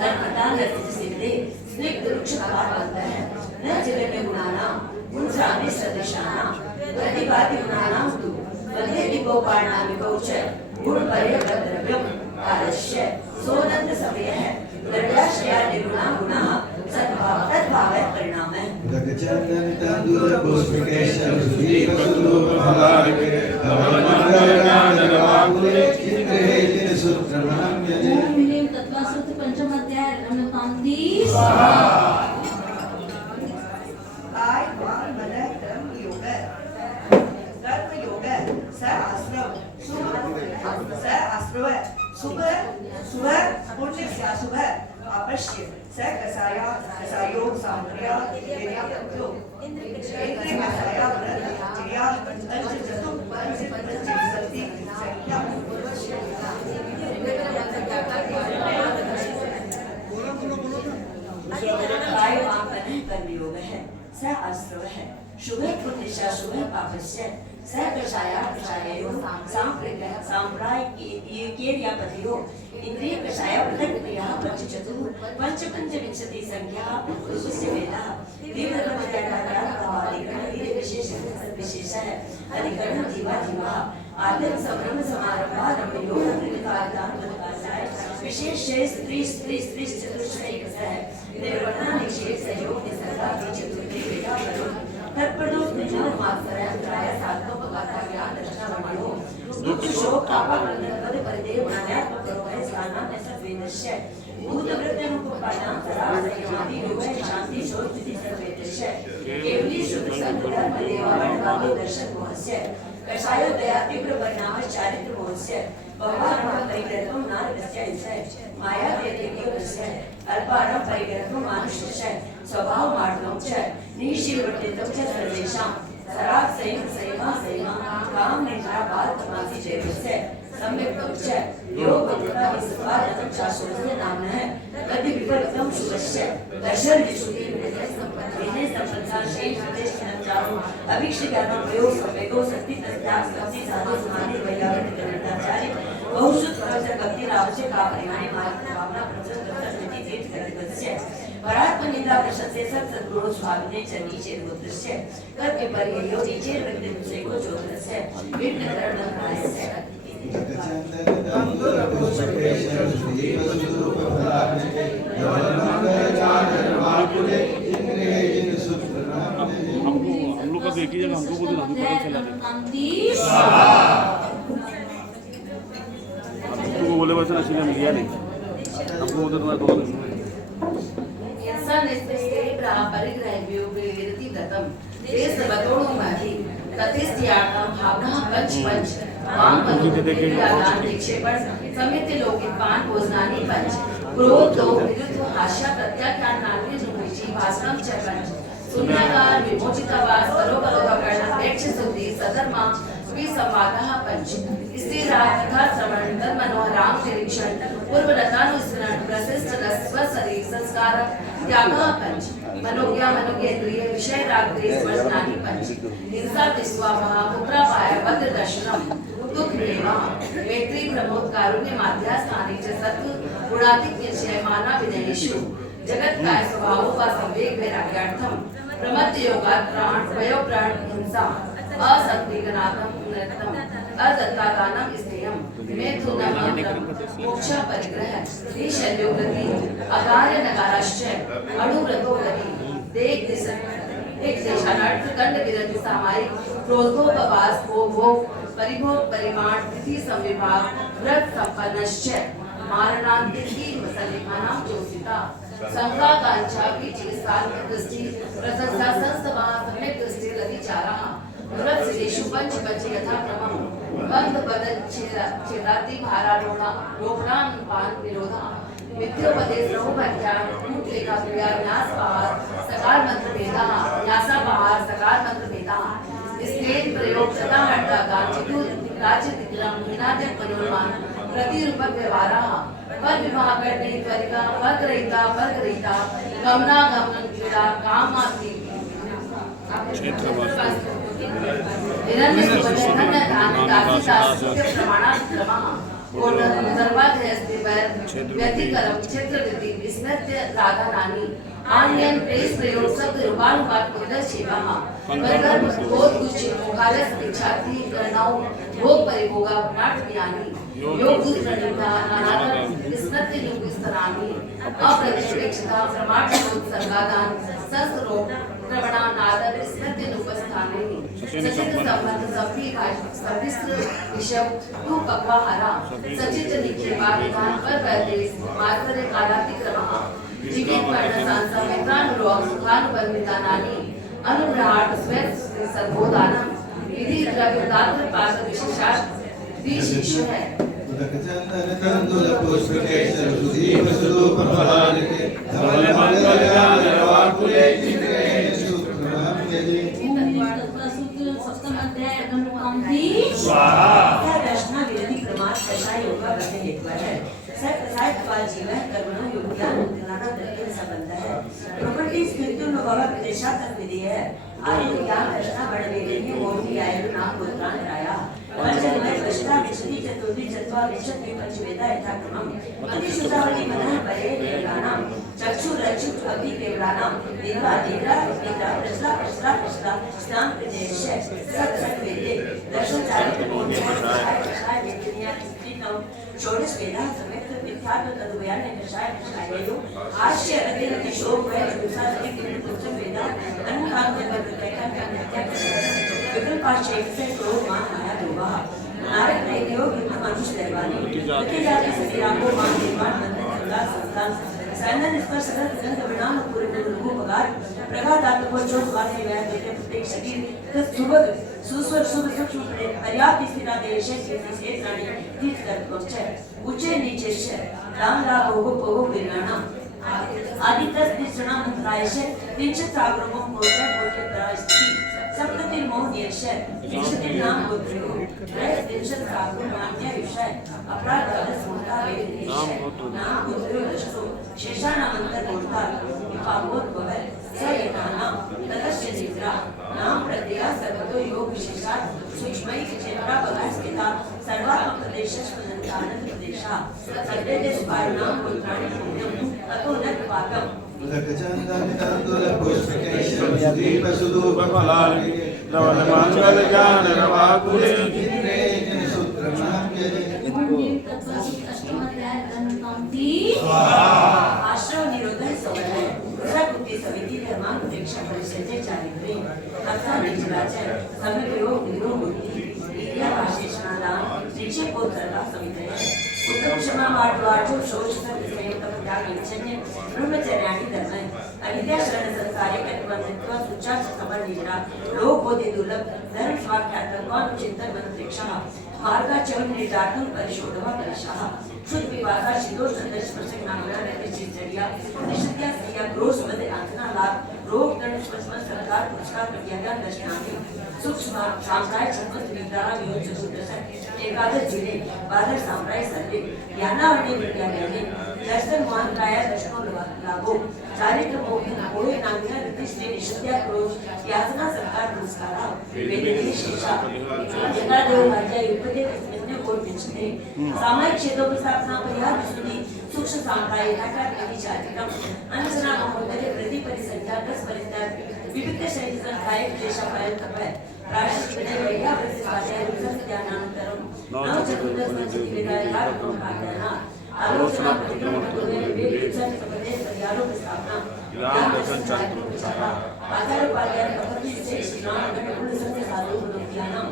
तन्मतानस्य सिद्धे स्निग्ध वृक्षपातः न जगते गुणानां गुणसामि सदृशानां प्रतिपादि गुणानां तु वन्दे विभोपाणामिकौ च गुणपर्यद्रव्यं कालस्य सोनन्द समयः द्रव्याश्रया निर्गुणा गुणाः तद्भावः परिणामः गगचंदन तंदुर पुष्पकेशर दीप सुरूप भवाके धवलमंगलकाननवाकुले चित्रे जिन सूत्रमहम्यते ओम ह्रीं तत्त्वासुत पंचम अध्याय रमकांति काय वांग मन कर्म योग स आश्रव शुभ पुण्य शुभ अपश्य स कसायो सामग्र्या वेद्याप्यो इंद्रिय कसाया व्रत क्रिया पंच चतु पंच शक्ति संख्या काय वांग मन कर्म योग है स आश्रव है शुभ पुण्य शुभ पापस्य स कषाया कषायो सांप्रायिकेर्यापतियो इंद्रिय कषाय व्रत क्रिया पंच चतु पंच विंशति संख्या पुरुषस्य वेदः विवरणमर्यादाधिकरण विशेष विशेष है अधिकरण जीवा आदम संभ्रम समारंभा रमयो विशेष स्त्री स्त्री स्त्री चतुष्टयकः है निर्वणा निषेध सहयोग निसर्गा चतुर्थी वेदा करो तत्पदो निजन मात्सराय साधनोपगाता ज्ञान दर्शनावयो दुख शोक तापानंद परिदेव ज्ञानात्मक करोहे स्थाना नसवेदस्य भूतवृत्तनुपपादां सरासयमादि योग शांति शोक स्थिति सर्वेदस्य केवली शुद्ध संतधर्म देवावर्णवादो दर्शन मोहस्य कषायो दया तीव्र परिणाम चारित्र मोहस्य भगवान परिग्रहं नारदस्य इंसय माया देवस्य अल्पारं परिग्रहं मानुष्यस्य स्वभाव मार्गं च निशीवर्तितं च सर्वेषां सराग संयमा काम निद्रा बाल तमासी जैवस्य सम्यक्तं च योग वदता विस्वादनं शास्त्रस्य नामः कति विपरीतं शुभस्य दर्शन विशुद्धि विनय संपन्ना शेष विदेशनं चारु अभिक्षिकानां प्रयोग संवेगो शक्ति तस्याग शक्ति साधु समाधि वैयाकरण गणनाचार्य बहुशुद्ध प्रवचन भक्ति रावस्य का परिणाम मार्ग भावना प्रसन्न स्थिति तीर्थ करतस्य परात्म निंदा प्रशंसे सत्सद्गुणो स्वामिने च नीचे गोत्रस्य कत्य पर्ययो नीचे व्यक्तित्वसे को जोत्रस्य विघ्न करणनायस्य गगचंदन तंदुर पुष्पकेशर दीप सुरूप भवाके धवलमंगलकाननवाकुले चित्रे जिन सूत्रमहम्यते हम लोग का देखिए हमको खुद हम पता चला हमको बोले वैसे नशीला मिल नहीं हमको उधर ना तो परिग्रहव्योगेरति दत्तं देश बतोड़ो माहि ततिस्त्यागं भावना पंच वाम मनोदान निक्षेपण समिति लोकिपान भोजनानि पंच क्रोध लोभ विरुद्ध हास्या प्रत्याख्यान नाट्य जुगुची भाषणं च पंच शून्याकार विमोचितवास परोपरोपकरण प्रेक्ष शुद्धि सधर्मा विसंवादः पंच स्थिराग तथा श्रवण तन्मनोहराम निरीक्षण पूर्वरतानुस्मरण प्रशिष्ट रस्व शरीर संस्कार त्यागः पंच मनोज्ञा मनोज्ञेन्द्रिय विषय राग द्वेष वर्जनानि पंच हिंसा विश्वा महापुत्रापाय वद्र दर्शनम दुख प्रेमा मैत्री प्रमोद कारुण्य माध्यास्थाने च सत्व गुणाधिक निश्चय माना विनयेषु जगत काय स्वभावों का संवेग वैराग्यार्थम प्रमत्त योगात् प्राण वयो प्राण हिंसा असक्तिगनाथं नृत्यं अदत्तादानं स्नेहं मेथुनमन्त्रं मोक्षा परिग्रह श्रीशल्योगति अकार्य नकाराश्च अणुव्रतो गति देख एक देशानार्थ कंड विरति सामायिक क्रोधोपवास भोग परिभोग परिमाण तिथि संविभाग व्रत संपन्नश्च मारणांतिकी मुसलिमानां जोसिता संका कांचा की चिकित्सा दृष्टि प्रशंसा संस्तवा सम्यक दृष्टि लतिचारा व्रत सिद्धेषु पंच यथा क्रमं बंध बदन छेदाति भारारोहणा रोपणान पान विरोधा मिथ्योपदेश रहुभज्ञान कूटलेखा क्रिया न्यास पहार सकार मंत्र भेदा न्यासा पहार सकार मंत्र भेदा स्नेह प्रयोग सदा हटता गान चितु राज्य दिग्रम विनादक मनोरमान प्रतिरूपक व्यवहारा पर विवाह करने त्वरिका वर्ग रहिता गमना गमन क्रीड़ा काम आती हिरण्य सुवर्णन दान दासी दास्य प्रमाणाक्रमः व्यतिकरम क्षेत्र रीति विस्मृत्य राधा नानी आन्यन प्रेस प्रयोग शब्द रूपानुवाद कोदर सेवा वर्गर्भ बोध कुछ मुखालस इच्छाति करनाओ भोग परिभोगा नाट ज्ञानी योग प्रणिता नानातर विस्मृत्य योग स्तरामी अप्रतिष्ठिता प्रमाण संगादान संस्रो प्रवणा नादर विस्मृत्य उपस्थाने सचित संबंध सविस्त्र विषम तू पक्वाहारा सचित निक्षेपान पर प्रदेश मात्रे कालातिक्रमः जीवित वर्ण सांसा मित्रानुरोग सुखानुबंधितानानि अनुग्रहार्थ स्वेत सर्वोदानम विधि द्रव्य दात्र पाद विशेषार्थ विशेष है उदकचंदन तंदुल पुष्प केसर सुदीप स्वरूप फलानिके धवल मंगल गान रवाकुले चित्रे सुत्रम यदि सप्तम अध्याय पंक्ति यह रचना विरोधी प्रमाण कषाय योग का बंधन हेतु है सर्वसायत्वाल जीवन कर्मणो योग्यान मुक्तिनाना दर्शन संबंध है प्रॉपर्टी स्थितियों में बाबा विदेशातक विधि है आयु ज्ञान रचना बढ़ने के मोही आयु नाम पुत्रान राया पंचमय वशिता विशति चतुर्थी चत्वा विशत विपंचवेदा यथाक्रमम् अतिशुद्धावली मदन परे देवानां चक्षु रक्षु अभि देवानां देवा देवा देवा प्रसला प्रसला प्रसला स्नान प्रदेश सत सत वेदे दर्शन चारित्र मोहि कषाय वेदनिया स्त्रीनं षोडश वेदा समेत मिथ्यात्व तद्वयान कषाय कषाययो हास्य रति रति शोक वै जुसा रति पुरुषम वेदा अनकांत वर्ग कैका का विकल्प पाशे से क्रोध मान आया दोगा नारद ने योग युद्ध मनुष्य देवानी इति जाति सतीरा को मान निर्माण मंत्र संगा संतान सैनन इस पर सदन गंध विनाम पूरे को पगार प्रगादात को चोट वाले व्याय देते प्रत्येक शरीर तत् सुबह सुस्वर शुभ सूक्ष्म पर्याप्त स्थिरा देश से प्राणी तीर्थ कर पहुंचे ऊंचे नीचे से राम ला भोगो भोगो विराणा आदित्य दिशना मंत्रायश तिंचत सागरमो मोटे मोटे प्रायस्ति सप्ततिर मोह नियशय विशतिर नाम गोत्रो रह दिशत सागर मान्य विषय अपराध दस मोटा वेद नाम गोत्रो दशो शेषाना मंत्र मोटा विपाकोत बहल स यथाना ततस्य निद्रा नाम प्रत्यया सर्वतो योग विशेषात् सूक्ष्मैः क्षेत्रा बलास्थिता सर्वात्मक प्रदेशस्पदन्तानंद प्रदेशा सद्यते सुपारणाम गोत्राणि पुण्यम अतो न पाकम उदकचंदन तंदुल पुष्प केसर सुदीप स्वरूप फलानिके धवल मंगल गान रवाकुले चित्रे सुत्रम यदि अष्टम अध्याय पंक्ति आश्रव निरोधन सवय प्रकृति समिति धर्मान उपेक्षा परिषद चारित्रे अर्थात निजराचर समय योग निरोग बुद्धि विद्या भाषेषणादान निश्चय पोत्रता समिति उत्तम क्षमा वाटवाचो शोच संयम त्याग विचन्य ब्रह्मचर्याणि धर्म अविद्या शरण संसारे कटवंत्व सुचार खबर निजरा लोक बोधि दुर्लभ धर्म स्वाख्यात कौन चिंतन मंत्रिक्षा मार्गा चवन निर्दातुं परिशोधवा परिशाह शुद्ध विवादा शिदोष संदर्श प्रसंग नामना निश्चितरिया निश्चित्या सया ग्रोस मध्य आंतना लाभ रोग दंड स्मस्मन सरकार पुरस्कार प्रज्ञान दर्शनामि सूक्ष्म साम्राज्य समस्त विद्यारा वियोग चतुर्दश एकादश जिले बादल साम्राज्य सर्वे यानावने विद्यालय दर्शन मान काया दर्शनों लागो चारित्र मोहे नामिना रीतिश्री निश्चित्या क्रोध यातना सरकार पुरस्कारा वेदिनी शेषा जगा देव राज्य युपदे इसमें कोट निश्चिते सामायिक क्षेत्रों की स्थापना परिहार विशुद्धि सूक्ष्म साम्राज्य का विचारिकम अंजना महोदय प्रति परिसंख्या 10 परित्याग विविध शरीर संस्थाय क्लेशफल तपः प्रायश्चित्ते वैया प्रतिष्ठाय विसर्जनानन्तरं नव चतुर्दश संस्कृति विधायकार प्रोपादना आलोचना प्रतिक्रमण पूर्वे विवेक सपदे परियारों की स्थापना ज्ञान दर्शन चारित्र्य आचार उपाध्याय प्रकृति से श्रीराम गणकुल सत्य साधु बुद्धियानां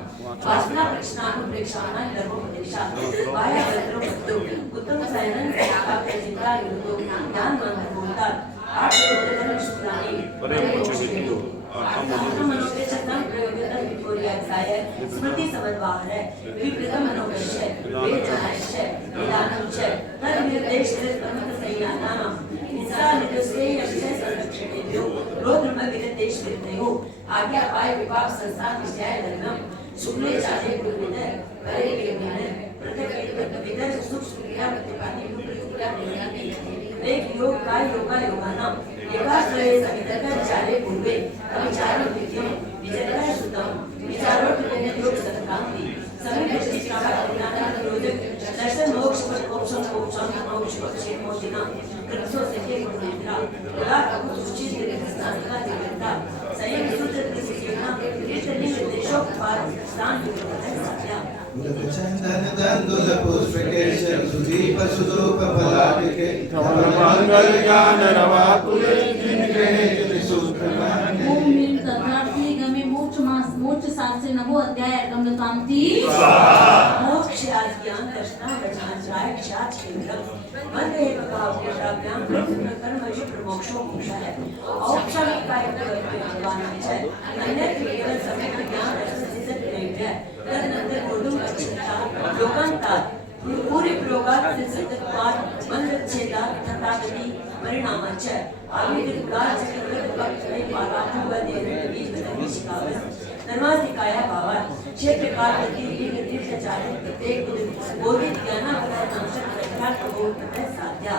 वासना प्रश्नानुप्रेक्षाणां धर्मोपदेशा वाया वज्रो भक्तो उत्तम सायनन प्राप्त चिंता युक्तो ज्ञान मंत्र बोलता आठ उद्धरण शुक्राणी परे मोक्षितो मनोके चतम प्रयोगता विकोरिया साय स्मृति समद्वाहर विप्रतम मनोवेश वेद जनाश निदानम च तद निर्देश ब्रह्म संयानानां निसा निदस्ते यशे संरक्षणेभ्यो रोद्रम विदेश विद्यो आज्ञा पाय विभाग संस्थान विषय लग्नम शुक्ले चारे गुरुविद परे विज्ञान प्रत्येक विदर सूक्ष्म क्रिया प्रतिपादि क्रिया नियति वेग योग काय योगा योगानाम एकाश्रय समितकर चारे पूर्वे अविचारो विद्यो विचरण सुतम विचारोट योग सत्कांति समित दृष्टि ज्ञान योजक दर्शन मोक्ष मोक्ष मोक्ष मोक्षिना कृत्सो सत्य गुरुनिद्रा कला कपु सुचि दीर्घस्थानका जीवनता संयम सूत्र दृष्टिना कीर्तनी निर्देशों पार स्थान सत्या चंदन तंदुल पुष्प केशर सुदीप सुधूप फलाटिके मंगल ज्ञान रवा कुले जिनके जिन सूत्र ओम मीम तथार्थी गमे मोक्ष शास्त्र नवो अध्याय गमनकांति मोक्ष ज्ञान दर्शना वचनाचार्य क्षाच केंद्रम वंदे भगवान कर्म विष्णु मोक्षो मोक्षः औपचारिक काय भगवानाचे अन्य केवल सम्यक ज्ञान दर्शन सिद्ध नैव्य तदनंतर बोधुम अच्छता लोकांता पूरी प्रयोगात सिद्धत्वात् मंदच्छेदा तथागति परिणामाच आविर्भाव चक्रवर्त भक्त में पाराभू व बीज धर्माधिकाया भावात क्षेत्र काल गति गति चारे प्रत्येक बोधित ज्ञान नामक प्रकार प्रबोध में साध्या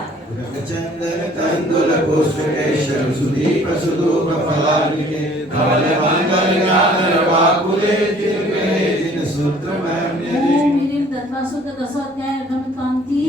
चंदन तंदुल पुष्प केशर सुदीप सुधूप फलाटिके धवल मंगल ज्ञान रवा कुले जिनके जिन सूत्र में ओम मीम तत्वा सुद्ध दशो अध्याय गमनकांति